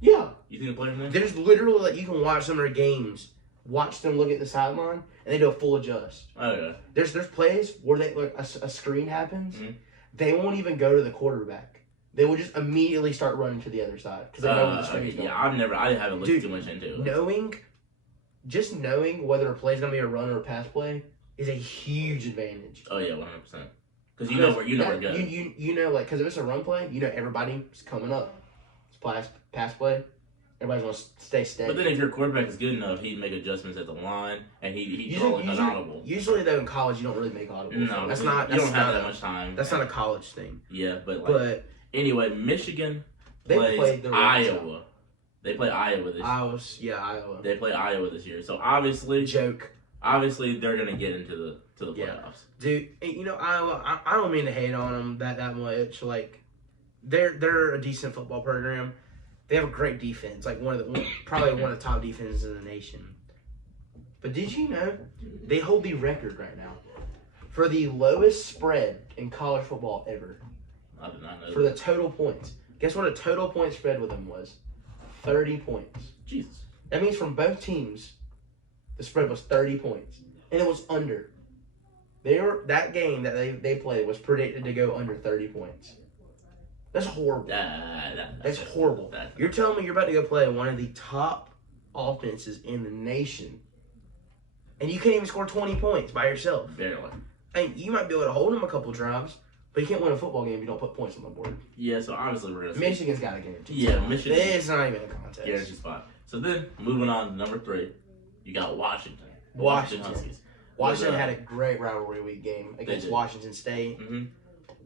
Yeah. You think the players need? There's literally, like, you can watch some of their games, watch them look at the sideline, and they do a full adjust. Oh yeah. There's plays where they like a screen happens, mm-hmm. They won't even go to the quarterback. They will just immediately start running to the other side because they know where the screen's going. Yeah, I haven't looked too much into it. Knowing whether a play's gonna be a run or a pass play is a huge advantage. Oh yeah, 100%. Because you know where it goes. You know, like, because if it's a run play, everybody's coming up. pass play. Everybody's going to stay steady. But then if your quarterback is good enough, he'd make adjustments at the line, and he'd throw like an audible. Usually, though, in college, you don't really make audibles. No, that's you not. You don't have that much time. That's not a college thing. Yeah, but anyway, Michigan plays Iowa. They play Iowa this year. Iowa. They play Iowa this year. So obviously they're gonna get into the playoffs. Dude, Iowa. I don't mean to hate on them that much. Like, they're a decent football program. They have a great defense, like probably one of the top defenses in the nation. But did you know they hold the record right now for the lowest spread in college football ever? I did not know. For the total points. Guess what a total point spread with them was? 30 points. Jesus. That means from both teams, the spread was 30 points. And it was under. That game that they played was predicted to go under 30 points. That's horrible. That's horrible. You're telling me you're about to go play one of the top offenses in the nation, and you can't even score 20 points by yourself. Barely. And you might be able to hold them a couple drives, but you can't win a football game if you don't put points on the board. Yeah, so obviously we're going to see. Michigan's got a guarantee. Yeah, Michigan. It's not even a contest. Guarantee spot. So then, moving on to number 3, you got Washington. Washington Huskies. Washington had a great rivalry week game against Washington State. Mm-hmm.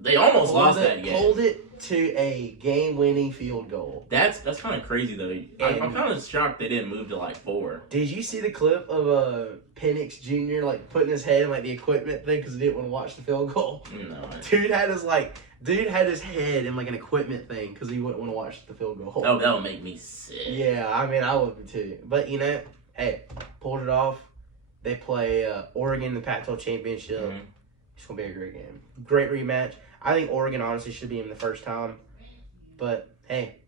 They almost lost that game. Pulled it to a game-winning field goal. That's kind of crazy though. I'm kind of shocked they didn't move to like 4. Did you see the clip of Penix Jr. like putting his head in like the equipment thing because he didn't want to watch the field goal? No. Dude had his head in like an equipment thing because he wouldn't want to watch the field goal. Oh, that would make me sick. Yeah, I mean I would too. But hey, pulled it off. They play Oregon in the Pac-12 championship. Mm-hmm. It's gonna be a great game. Great rematch. I think Oregon honestly should be in the first time. But hey,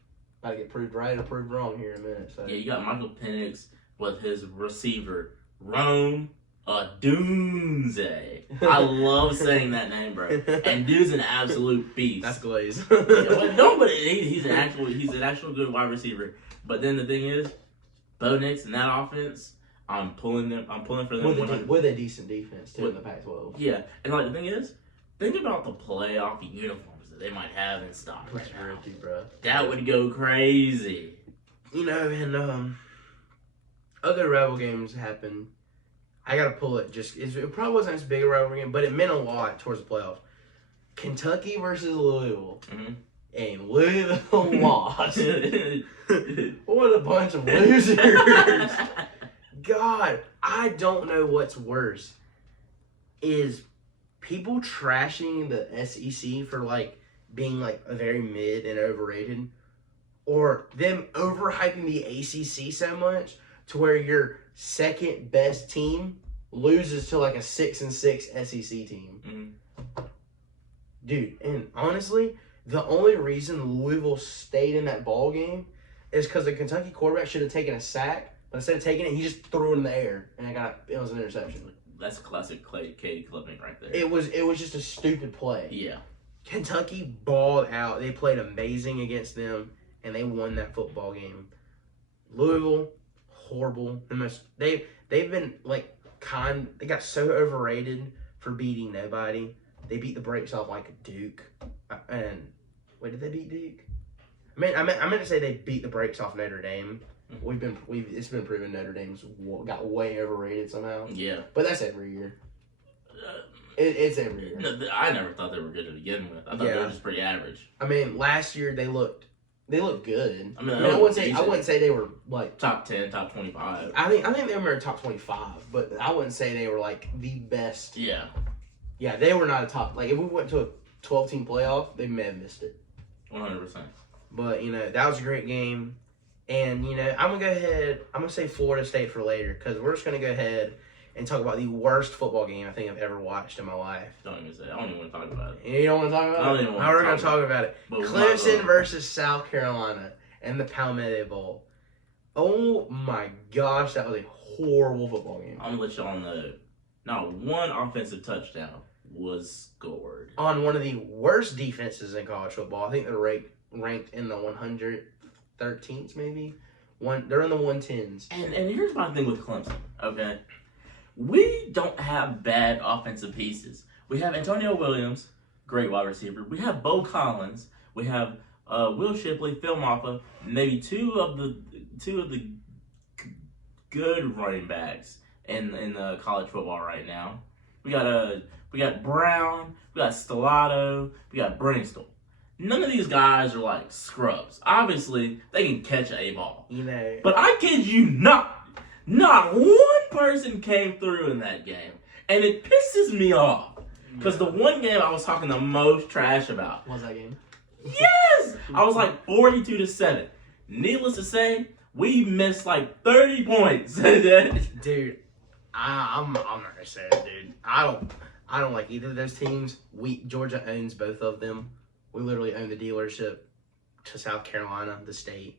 gotta get proved right or proved wrong here in a minute. So yeah, you got Michael Penix with his receiver Rome Odunze. I love saying that name, bro. And dude's an absolute beast. That's Glaze. He's an actual good wide receiver. But then the thing is, Bo Nix in that offense, I'm pulling for them with a decent defense too in the Pac-12. Yeah, and like the thing is, think about the playoff uniforms that they might have in stock right now. Bro. That would go crazy. And other rival games happened. I gotta pull it. It probably wasn't as big a rivalry game, but it meant a lot towards the playoffs. Kentucky versus Louisville. Mm-hmm. And Louisville lost. What a bunch of losers. God, I don't know what's worse. Is people trashing the SEC for like being like a very mid and overrated, or them overhyping the ACC so much to where your second best team loses to like a 6-6 SEC team. Mm-hmm. Dude, and honestly, the only reason Louisville stayed in that ball game is because the Kentucky quarterback should have taken a sack. But instead of taking it, he just threw it in the air, and it was an interception. That's classic K clipping right there. It was just a stupid play. Yeah. Kentucky balled out. They played amazing against them, and they won that football game. Louisville, horrible. They've been like they got so overrated for beating nobody. They beat the brakes off like Duke. And wait, did they beat Duke? I meant to say they beat the brakes off Notre Dame. It's been proven Notre Dame's got way overrated somehow. Yeah, but that's every year. It's every year. No, I never thought they were good to begin with. I thought they were just pretty average. I mean, last year they looked good. I wouldn't say they were like top 10, top 25. I think they were top 25, but I wouldn't say they were like the best. Yeah, they were not a top. Like if we went to a 12-team playoff, they may have missed it. 100%. But that was a great game. And, I'm going to go ahead. I'm going to say Florida State for later because we're just going to go ahead and talk about the worst football game I think I've ever watched in my life. Don't even say it. I don't even want to talk about it. You don't want to talk about it? I don't even want to we're going to talk about it. Clemson versus South Carolina and the Palmetto Bowl. Oh, my gosh. That was a horrible football game. I'm going to let y'all know. Not one offensive touchdown was scored. On one of the worst defenses in college football. I think they're ranked in the 113th maybe. They're in the 110s. And here's my thing with Clemson, okay? We don't have bad offensive pieces. We have Antonio Williams, great wide receiver. We have Bo Collins. We have Will Shipley, Phil Maffa, maybe two of the good running backs in college football right now. We got Brown, we got Stellato, we got Brinstle. None of these guys are like scrubs. Obviously, they can catch a ball. But I kid you not one person came through in that game. And it pisses me off. Because the one game I was talking the most trash about. What was that game? Yes! I was like 42-7. Needless to say, we missed like 30 points. Dude, I'm not gonna say it, dude. I don't like either of those teams. Georgia owns both of them. We literally own the dealership to South Carolina, the state.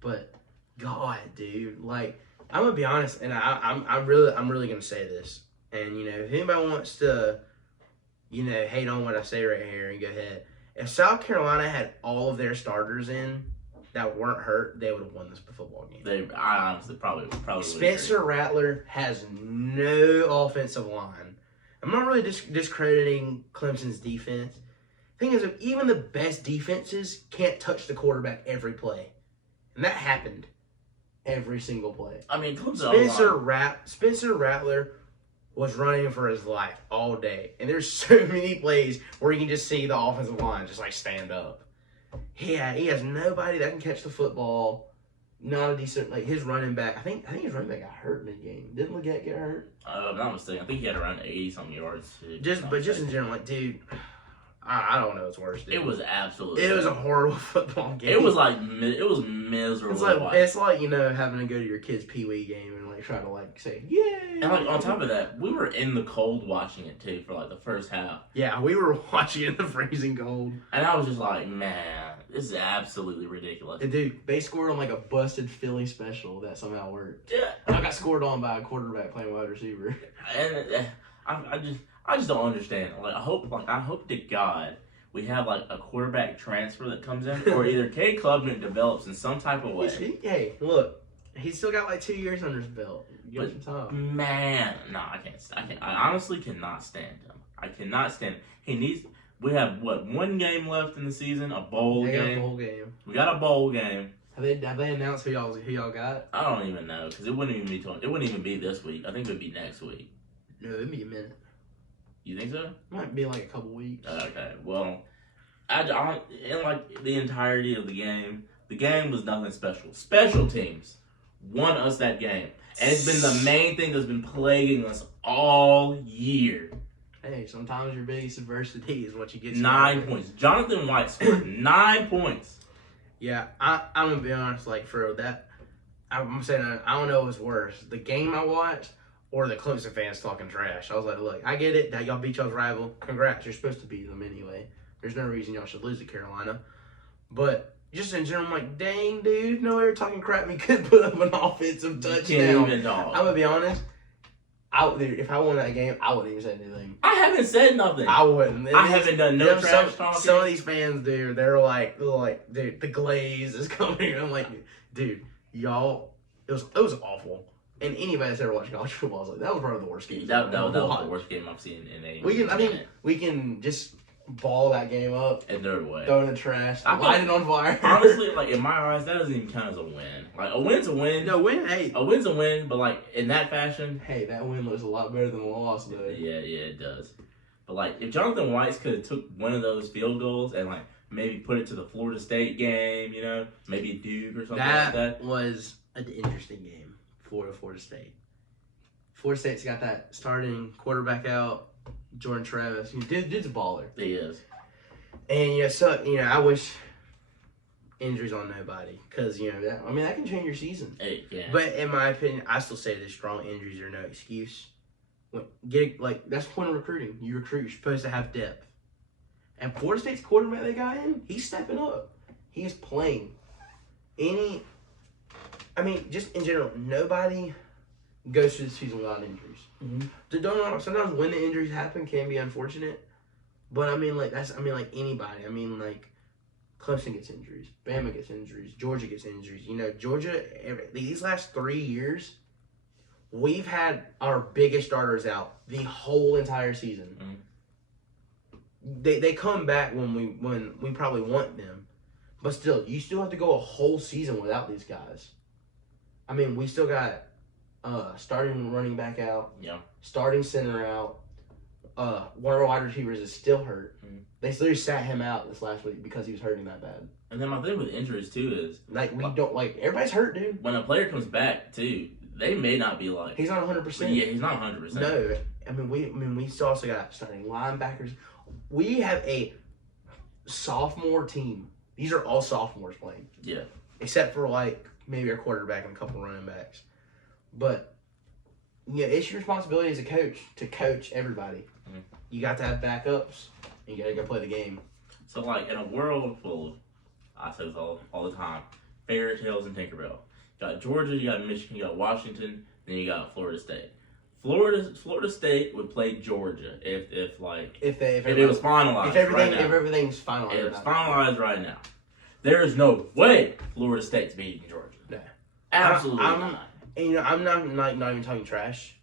But God, dude, like I'm gonna be honest, and I'm really gonna say this. And if anybody wants to, hate on what I say right here, and go ahead. If South Carolina had all of their starters in that weren't hurt, they would have won this football game. I honestly probably Spencer Rattler has no offensive line. I'm not really discrediting Clemson's defense. Thing is, even the best defenses can't touch the quarterback every play, and that happened every single play. I mean, Spencer Rattler was running for his life all day, and there's so many plays where you can just see the offensive line just like stand up. He has nobody that can catch the football. Not a decent his running back. I think his running back got hurt mid game. Didn't Leggett get hurt? I'm not mistaken. I think he had around 80-something yards. Just in general, dude. I don't know what's worse, dude. It was absolutely. It was a horrible football game. It was miserable. It's like having to go to your kid's pee-wee game and try to say yay. And on top of that, we were in the cold watching it too for the first half. Yeah, we were watching it in the freezing cold, and I was just like, man, this is absolutely ridiculous. And dude, they scored on a busted Philly special that somehow worked. Yeah, I got scored on by a quarterback playing wide receiver. And I just don't understand. I hope to God we have a quarterback transfer that comes in, or either K. Klubnik develops in some type of way. Hey, look, he's still got 2 years under his belt. Give him some time. Man, no, I can't. I honestly cannot stand him. I cannot stand him. We have one game left in the season, a bowl game. Got a bowl game. We got a bowl game. Have they announced who y'all got? I don't even know because it wouldn't even be this week. I think it would be next week. No, it'd be a minute. You think so? Might be a couple weeks. Okay, well, in the entirety of the game was nothing special. Special teams won us that game, and it's been the main thing that's been plaguing us all year. Hey, sometimes your biggest adversity is what you get. 9 points. Jonathan White scored 9 points. Yeah, I'm gonna be honest. For that, I'm saying I don't know what's worse: the game I watched or the Clemson fans talking trash. I was like, look, I get it that y'all beat y'all's rival. Congrats, you're supposed to beat them anyway. There's no reason y'all should lose to Carolina. But just in general, I'm like, dang, dude, no, they're talking crap. We could put up an offensive touchdown. I'm gonna be honest. If I won that game, I wouldn't even say anything. I haven't said nothing. I wouldn't. I haven't done no trash talking. Some of these fans, dude, they're like, dude, the glaze is coming. I'm like, dude, y'all, it was awful. And anybody that's ever watched college football is like, that was probably the worst game. That was the worst game I've seen in a. We can just ball that game up and throw it away, throw it in the trash, light it on fire. Honestly, in my eyes, that doesn't even count as a win. A win's a win. No win, hey. A win's a win, but in that fashion, hey, that win looks a lot better than a loss, though. Yeah, it does. But if Jonathan White could have took one of those field goals and maybe put it to the Florida State game, maybe Duke or something like that. That was an interesting game. Florida State. Florida State's got that starting quarterback out, Jordan Travis. Dude's a baller. He is. And I wish injuries on nobody because that can change your season. Yeah. But in my opinion, I still say that strong injuries are no excuse. That's the point of recruiting. You recruit, you're supposed to have depth. And Florida State's quarterback they got in, he's stepping up. He's playing. Just in general, nobody goes through the season without injuries. Mm-hmm. Sometimes when the injuries happen can be unfortunate, but anybody. Clemson gets injuries, Bama gets injuries, Georgia gets injuries. Georgia, these last 3 years, we've had our biggest starters out the whole entire season. Mm-hmm. They come back when we probably want them. But still, you still have to go a whole season without these guys. I mean, we still got starting running back out, starting center out. One of our wide receivers is still hurt. They literally sat him out this last week because he was hurting that bad. And then my thing with injuries too is everybody's hurt, dude. When a player comes back too, they may not be like he's not 100%. Yeah, he's not 100%. No, we still also got starting linebackers. We have a sophomore team. These are all sophomores playing. Yeah. Except for like maybe our quarterback and a couple running backs. But yeah, it's your responsibility as a coach to coach everybody. You got to have backups. And you got to go play the game. So like in a world full of, I say this all the time, fairy tales and Tinkerbell. You got Georgia, you got Michigan, you got Washington, then you got Florida State. Florida State would play Georgia if it was finalized. If everything's finalized. If it's finalized right now. There is no way Florida State's beating Georgia. No. Absolutely not. And I'm not even talking trash.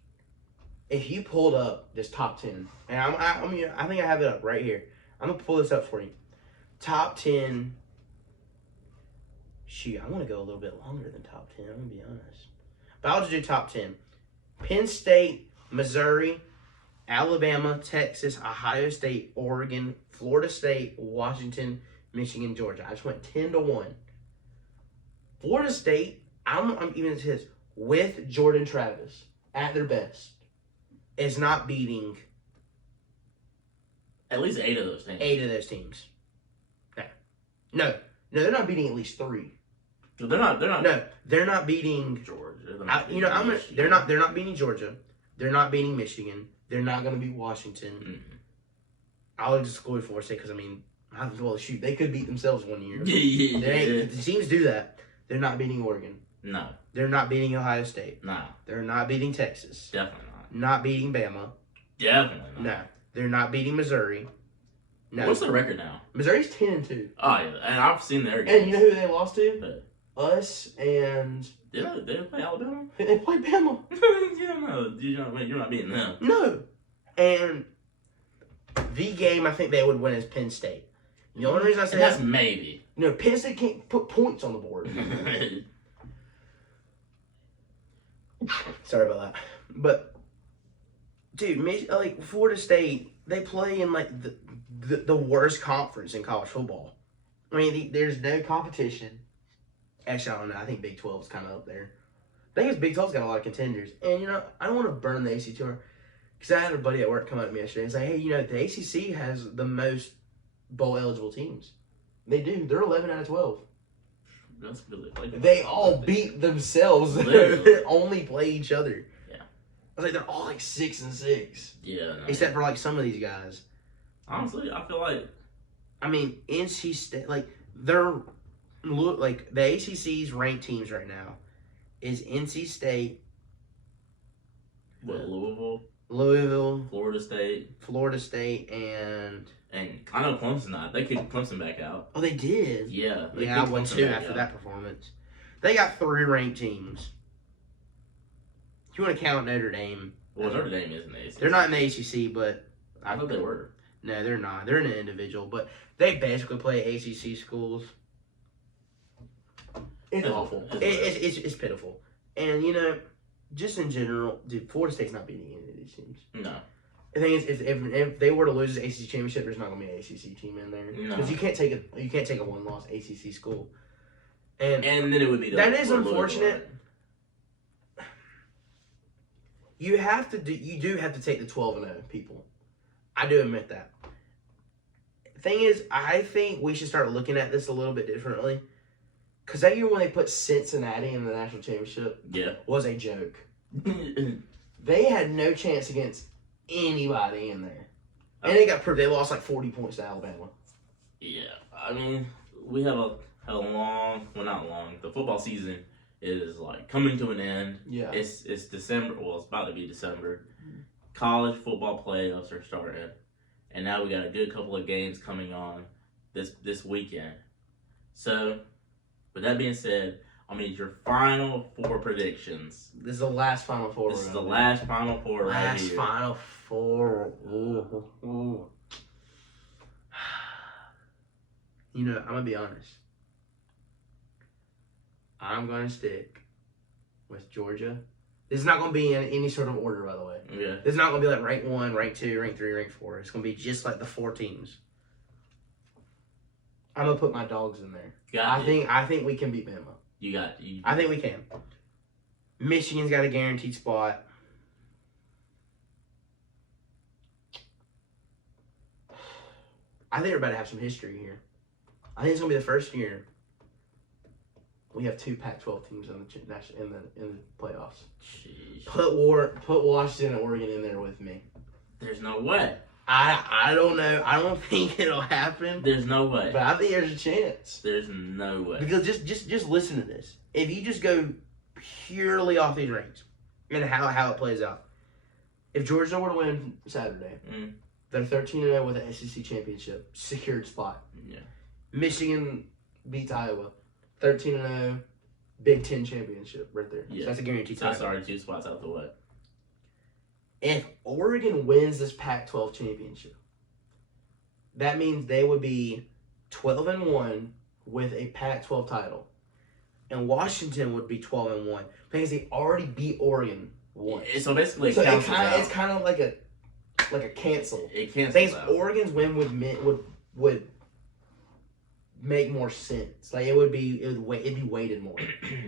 If you pulled up this top 10, and I think I have it up right here. I'm gonna pull this up for you. Top 10. Shoot, I want to go a little bit longer than top 10. I'm gonna be honest, but I'll just do top 10. Penn State, Missouri, Alabama, Texas, Ohio State, Oregon, Florida State, Washington, Michigan, Georgia. I just went 10-1. Florida State, I'm even this with Jordan Travis at their best, is not beating at least 8 of those teams. 8 of those teams. No, they're not beating at least 3. No, they're not. No, they're not beating Georgia. They're not beating Georgia. They're not beating Michigan. They're not going to beat Washington. Mm-hmm. I'll just go Florida State because shoot, they could beat themselves one year. Yeah. The teams do that. They're not beating Oregon. No. They're not beating Ohio State. No. They're not beating Texas. Definitely not. Not beating Bama. Definitely not. No. They're not beating Missouri. No. What's their record now? Missouri's 10-2. Oh yeah, and I've seen their games. And you know who they lost to? But, us and did they play Alabama? They played Bama. Yeah, no, you're not beating them. No. And the game I think they would win is Penn State. The only reason I say that's maybe. Penn State can't put points on the board. Sorry about that. But dude, like Florida State, they play in like the worst conference in college football. I mean, there's no competition. Actually, I don't know. I think Big 12 is kind of up there. I think Big 12's got a lot of contenders. And, I don't want to burn the ACC tour. Because I had a buddy at work come up to me yesterday and say, hey, the ACC has the most bowl-eligible teams. They do. They're 11 out of 12. That's really like they all beat themselves. They only play each other. Yeah. I was like, they're all like 6-6. Yeah. No, except for like some of these guys. Honestly, I feel like. I mean, NC State, like, they're. Look, like the ACC's ranked teams right now is NC State, Louisville, Florida State, and I know Clemson not. They kicked Clemson back out. Oh, they did. Yeah, I won 2 after that performance. They got 3 ranked teams. If you want to count Notre Dame, well, Notre Dame is in the ACC. They're not in the ACC, but I thought they were. No, they're not. They're in an individual, but they basically play ACC schools. It's awful. It's pitiful. And, just in general, dude, Florida State's not beating any of these teams. No. The thing is, if they were to lose the ACC championship, there's not going to be an ACC team in there. Because you can't take a one-loss ACC school. And then it would be that is unfortunate. You do have to take the 12-0 people. I do admit that. Thing is, I think we should start looking at this a little bit differently. Because that year when they put Cincinnati in the national championship was a joke. They had no chance against anybody in there. And they lost like 40 points to Alabama. Yeah. I mean, we have a long, well, not long, the football season is like coming to an end. Yeah. It's December, well, it's about to be December. College football playoffs are starting. And now we got a good couple of games coming on this weekend. So, with that being said, your Final Four predictions. This is the last Final Four. This is the last Final Four right here. Last Final Four. Ooh. I'm going to be honest. I'm going to stick with Georgia. This is not going to be in any sort of order, by the way. Yeah. This is not going to be like rank 1, rank 2, rank 3, rank 4. It's going to be just like the 4 teams. I'm going to put my dogs in there. I think we can beat Bama. I think we can. Michigan's got a guaranteed spot. I think we're about to have some history here. I think it's going to be the first year we have 2 Pac-12 teams in the playoffs. Jeez. Put Washington and Oregon in there with me. There's no way. I don't know. I don't think it'll happen. There's no way. But I think there's a chance. There's no way. Because just listen to this. If you just go purely off these ranks and how it plays out. If Georgia were to win Saturday, they're 13-0 with an SEC championship, secured spot. Yeah. Michigan beats Iowa, 13-0, Big Ten championship right there. Yeah. So that's a guaranteed So that's title. already 2 spots out the way. If Oregon wins this Pac-12 championship, that means they would be 12-1 with a Pac-12 title, and Washington would be 12-1 because they already beat Oregon once. So basically, So it's kind of like a cancel. It cancels Things out. Oregon's win would make more sense. Like it'd be weighted more.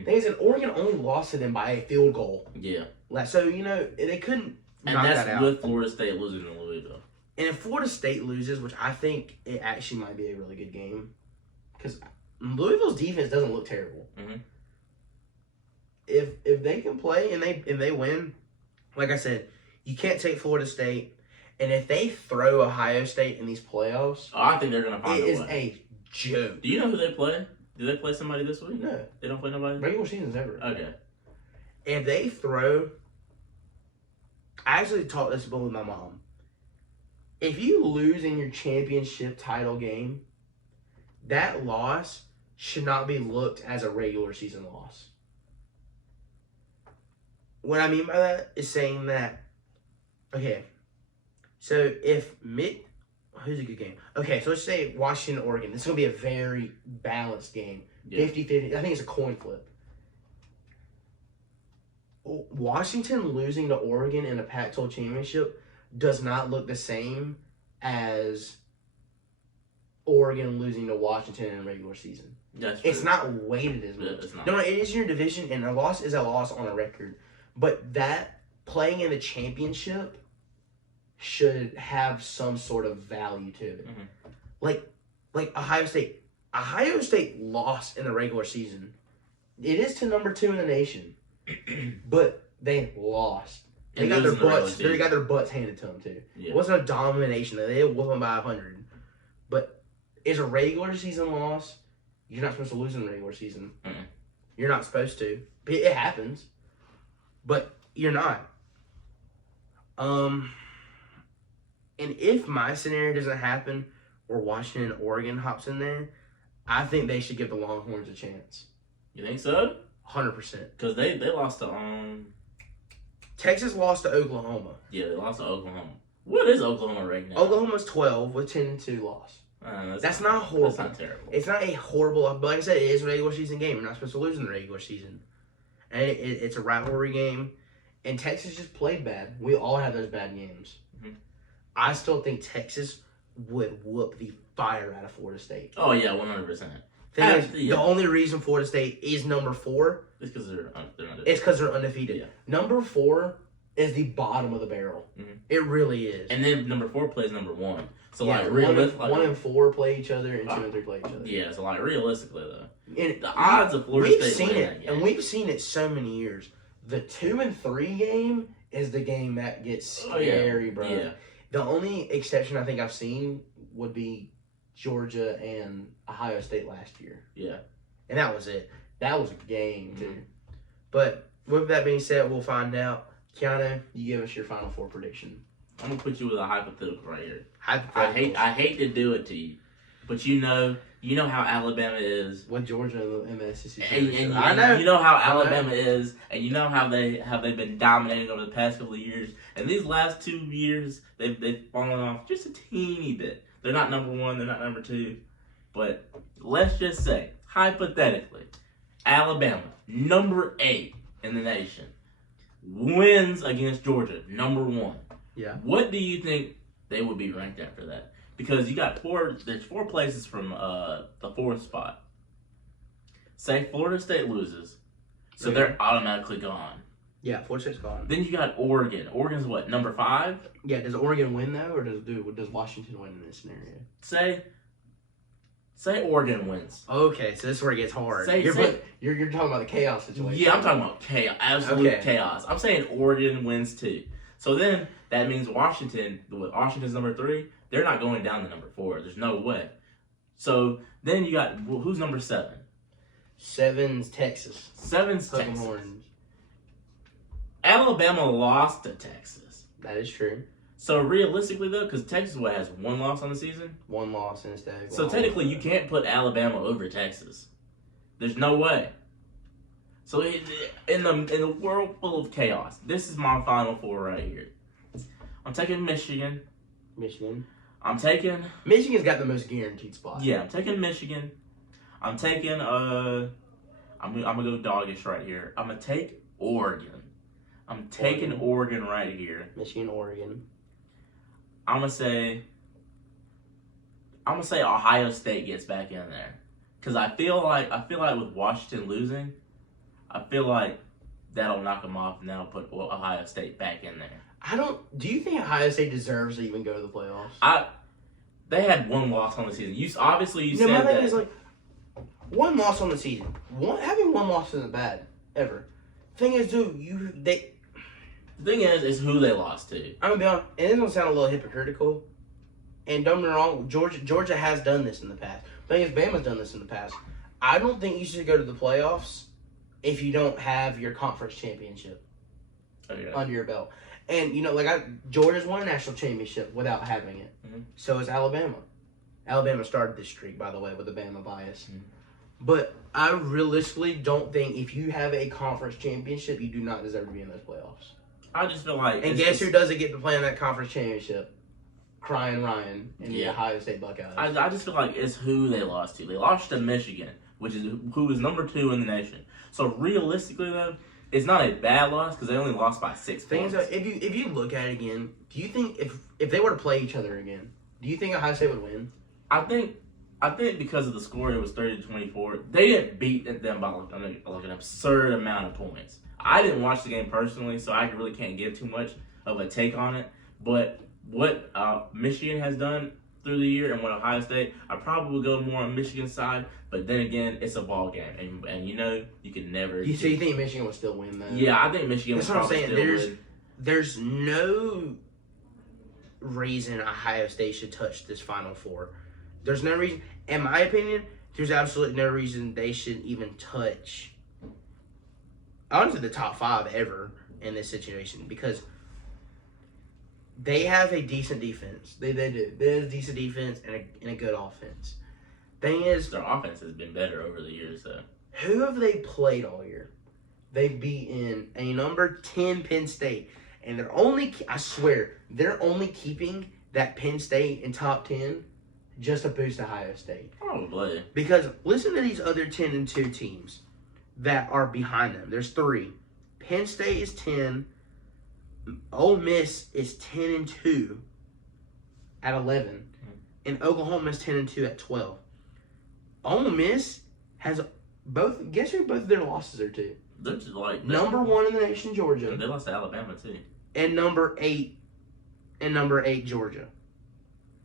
Things in Oregon only lost to them by a field goal. Yeah. Like so, they couldn't. And knock that's that out. with Florida State losing to Louisville. And if Florida State loses, which I think it actually might be a really good game, because Louisville's defense doesn't look terrible. Mm-hmm. If they can play and they win, like I said, you can't take Florida State. And if they throw Ohio State in these playoffs, I think they're gonna find it is a way. a joke. Do you know who they play? Do they play somebody this week? No, They don't play nobody? regular season's ever. Okay. If they throw, I actually talked this about with my mom. If you lose in your championship title game, that loss should not be looked as a regular season loss. What I mean by that is saying that, okay, so who's a good game? Okay, so let's say Washington, Oregon. This is going to be a very balanced game. Yeah. 50-50. I think it's a coin flip. Washington losing to Oregon in a Pac-12 championship does not look the same as Oregon losing to Washington in a regular season. That's It's true. not weighted as much. Yeah, it's not. No, it is your division, and a loss is a loss on a record. But that playing in the championship should have some sort of value to it. Mm-hmm. Like Ohio State. Ohio State lost in the regular season. It is to number 2 in the nation, but they lost. They got their butts. They got their butts handed to them too. Yeah. It wasn't a domination. They whooped them by 100. But it's a regular season loss. You're not supposed to lose in the regular season. Mm-mm. You're not supposed to. It happens, but you're not. And if my scenario doesn't happen, where Washington and Oregon hops in there, I think they should give the Longhorns a chance. You think so? 100%. Because they lost to Texas lost to Oklahoma. Yeah, they lost to Oklahoma. What is Oklahoma right now? Oklahoma's 12 with 10-2 loss. That's not horrible. That's not terrible. It's not a horrible, but like I said, it is a regular season game. You're not supposed to lose in the regular season. And it's a rivalry game. And Texas just played bad. We all have those bad games. Mm-hmm. I still think Texas would whoop the fire out of Florida State. Oh, yeah, 100%. The only reason Florida State is number 4 It's because they're undefeated. is because they're undefeated. Yeah. Number 4 is the bottom of the barrel. Mm-hmm. It really is. And then number 4 plays number 1. So, yeah, like, 1 and 4 play each other, and 2 and 3 play each other. Yeah, so, like, realistically, though. And the odds of Florida State seen winning it, that game. and we've seen it so many years. The 2 and 3 game is the game that gets scary, bro. Yeah. The only exception I think I've seen would be Georgia and Ohio State last year. Yeah. And that was it. That was a game, too. But with that being said, we'll find out. Keanu, you give us your Final Four prediction. I'm going to put you with a hypothetical right here. Hypothetical. I hate to do it to you, but you know how Alabama is. With Georgia and the SEC. And I know. You know how Alabama is, and you know how they've been dominating over the past couple of years. And these last 2 years, they've fallen off just a teeny bit. They're not number 1, they're not number 2. But let's just say, hypothetically, Alabama, number 8 in the nation, wins against Georgia, number 1. Yeah. What do you think they would be ranked after that? Because you got there's 4 places from the 4th spot. Say Florida State loses, so they're automatically gone. Yeah, Florida State's gone. Then you got Oregon. Oregon's what, number 5? Yeah, does Oregon win though, or does Washington win in this scenario? Say Oregon wins. Okay, so this is where it gets hard. You're talking about the chaos situation. Yeah, I'm talking about chaos, absolute chaos. I'm saying Oregon wins too. So then that means Washington's number 3. They're not going down to number 4. There's no way. So then you got who's number 7? 7's Texas. 7's Texas. Horns. Alabama lost to Texas. That is true. So realistically though, because Texas has 1 loss on the season. 1 loss instead. So technically you can't put Alabama over Texas. There's no way. So in the world full of chaos, this is my Final 4 right here. I'm taking Michigan. Michigan's got the most guaranteed spot. Yeah, I'm taking Michigan. I'm taking I'm gonna go doggish right here. I'm gonna take Oregon. I'm taking Oregon right here. Michigan, Oregon. I'm gonna say Ohio State gets back in there. Cause I feel like with Washington losing, I feel like that'll knock them off and that'll put Ohio State back in there. Do you think Ohio State deserves to even go to the playoffs? They had 1 loss on the season. You said my thing that. is 1 loss on the season. Having 1 loss isn't bad ever. Thing is, dude, the thing is who they lost to. I'm gonna be honest, and it's gonna sound a little hypocritical. And don't get me wrong, Georgia has done this in the past. The thing is, Bama's done this in the past. I don't think you should go to the playoffs if you don't have your conference championship under your belt. And Georgia's won a national championship without having it. Mm-hmm. So is Alabama. Alabama started this streak, by the way, with the Bama bias. Mm-hmm. But I realistically don't think if you have a conference championship, you do not deserve to be in those playoffs. I just feel like... And guess who doesn't get to play in that conference championship? Crying Ryan and the Ohio State Buckeyes. I just feel like it's who they lost to. They lost to Michigan, who is number 2 in the nation. So realistically, though, it's not a bad loss because they only lost by 6 points. If you look at it again, do you think if they were to play each other again, do you think Ohio State would win? I think because of the score, it was 30-24. They didn't beat them by like an absurd amount of points. I didn't watch the game personally, so I really can't give too much of a take on it. But what Michigan has done through the year and what Ohio State, I probably would go more on Michigan's side. But then again, it's a ball game, and you can never. So you think Michigan will still win, though? Yeah, I think Michigan. That's will what I'm probably saying. Still win. There's no reason Ohio State should touch this Final 4. There's no reason, in my opinion. There's absolutely no reason they should even touch, honestly, the top 5 ever in this situation because they have a decent defense. They do. They have a decent defense and a good offense. Thing is, their offense has been better over the years, though. Who have they played all year? They've beaten a number 10 Penn State, and I swear, they're only keeping that Penn State in top 10 just to boost Ohio State. Probably. Because listen to these other 10-2 teams that are behind them. There's 3. Penn State is 10. Ole Miss is 10-2 at 11, and Oklahoma is 10-2 at 12. Ole Miss has both. Guess who both of their losses are to? They're just like number 1 in the nation, Georgia. They lost to Alabama too. And number 8 Georgia.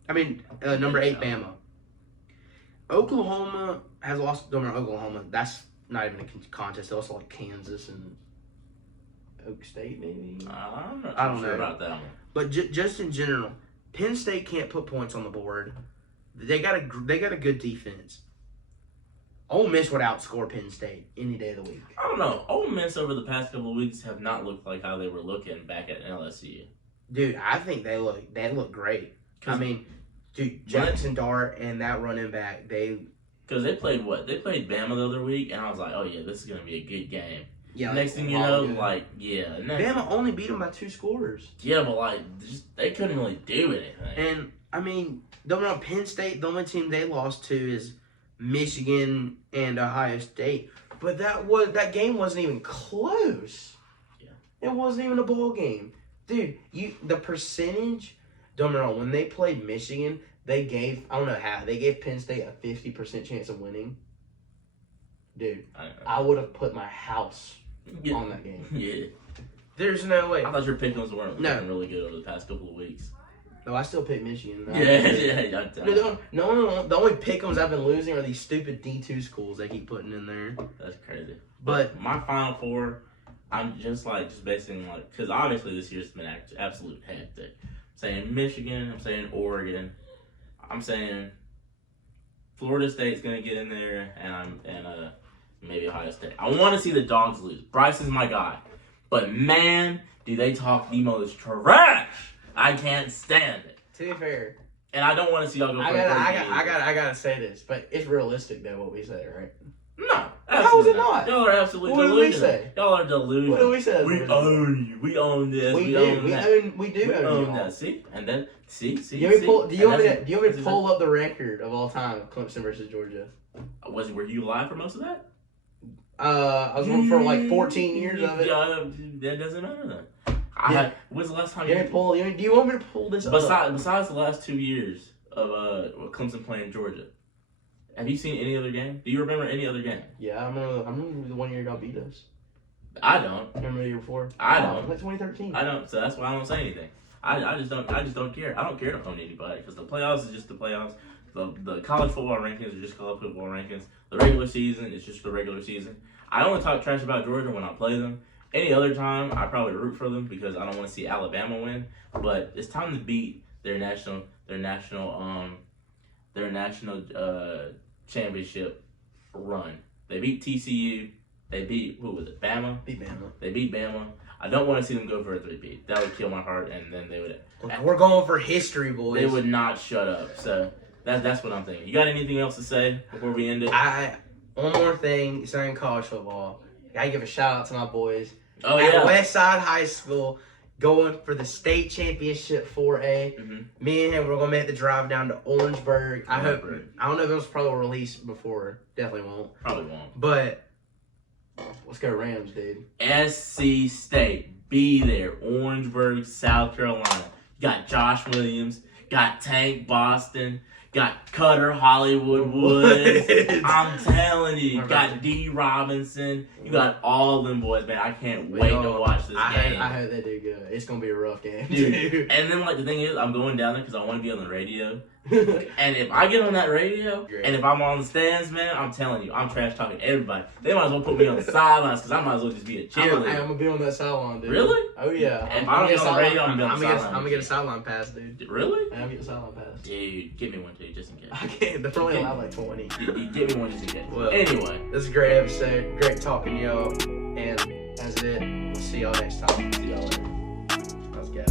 Number 8 Bama. Oklahoma has lost. Don't remember Oklahoma. That's not even a contest. They also like Kansas and Oak State, maybe. I'm not I don't sure know about that one. But just in general, Penn State can't put points on the board. They got a good defense. Ole Miss would outscore Penn State any day of the week. I don't know. Ole Miss over the past couple of weeks have not looked like how they were looking back at LSU. Dude, I think they look great. Dude, Jackson Dart and that running back, because they played what? They played Bama the other week, and I was like, oh yeah, this is gonna be a good game. Yeah. Next thing you know, Bama only beat them by 2 scores. Yeah, but they couldn't really do anything. And don't know, Penn State, the only team they lost to is Michigan and Ohio State, But that game wasn't even close. Yeah. It wasn't even a ball game. Dude, the percentage, don't get me wrong, when they played Michigan, they gave Penn State a 50% chance of winning. Dude, I would have put my house on that game. Yeah. There's no way. I thought your pick'ems weren't looking really good over the past couple of weeks. No, I still pick Michigan. Yeah. No, the only pick'ems I've been losing are these stupid D2 schools they keep putting in there. That's crazy. But my Final Four, I'm just basing because obviously this year's been absolute hectic. I'm saying Michigan, I'm saying Oregon, I'm saying Florida State's gonna get in there, and maybe Ohio State. I want to see the Dogs lose. Bryce is my guy, but man, do they talk the most trash. I can't stand it. To be fair, and I don't want to see y'all go. I gotta say this, but it's realistic though what we say, right? No. How is it not? Y'all are absolutely delusional. What did we say? Y'all are delusional. What did we say? We own you. We own this. We own that. We do own that. See? And then, see? Do you want me to pull up the record of all time of Clemson versus Georgia? Were you live for most of that? I was on for like 14 years of it. That doesn't matter then. When's the last time do you want me to pull this up? Besides the last 2 years of Clemson playing Georgia, have you seen any other game? Do you remember any other game? Yeah, I remember the 1 year y'all beat us. I don't. Remember the year before? I don't. Like 2013. I don't. So that's why I don't say anything. I just don't care. I don't care to own anybody because the playoffs is just the playoffs. The college football rankings are just college football rankings. The regular season is just the regular season. I only talk trash about Georgia when I play them. Any other time, I probably root for them because I don't want to see Alabama win. But it's time to beat their national championship run. They beat TCU. They beat Bama. They beat Bama. I don't want to see them go for a 3-peat. That would kill my heart, and then they would. We're going for history, boys. They would not shut up. So that's what I'm thinking. You got anything else to say before we end it? One more thing. It's in college football. Gotta give a shout out to my boys. Oh at yeah. Westside High School, going for the state championship 4A. Mm-hmm. Me and him, we're gonna make the drive down to Orangeburg. I don't know if it was probably released before. Definitely won't. Probably won't. But let's go Rams, dude. SC State, be there. Orangeburg, South Carolina. You got Josh Williams. Got Tank Boston. Got Cutter Hollywood Woods. I'm telling you, you got D. Robinson. You got all them boys, man. I can't wait to watch this game. I hope they do good. It's gonna be a rough game, dude. And then the thing is, I'm going down there because I want to be on the radio. And if I get on that radio, and if I'm on the stands, man, I'm telling you, I'm trash talking everybody. They might as well put me on the sidelines because I might as well just be a cheerleader. I'm gonna be on that sideline, dude. Really? Oh yeah. If I don't get on the radio, I'm gonna get a sideline pass, dude. Really? I'm gonna get a sideline pass. Dude, give me one too, just in case. I can't. They're only allowed like 20. Give me one just in case. Well, anyway, this is a great episode. Great talking to y'all. And that's it. We'll see y'all next time. See y'all later. Let's go.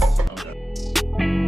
Okay.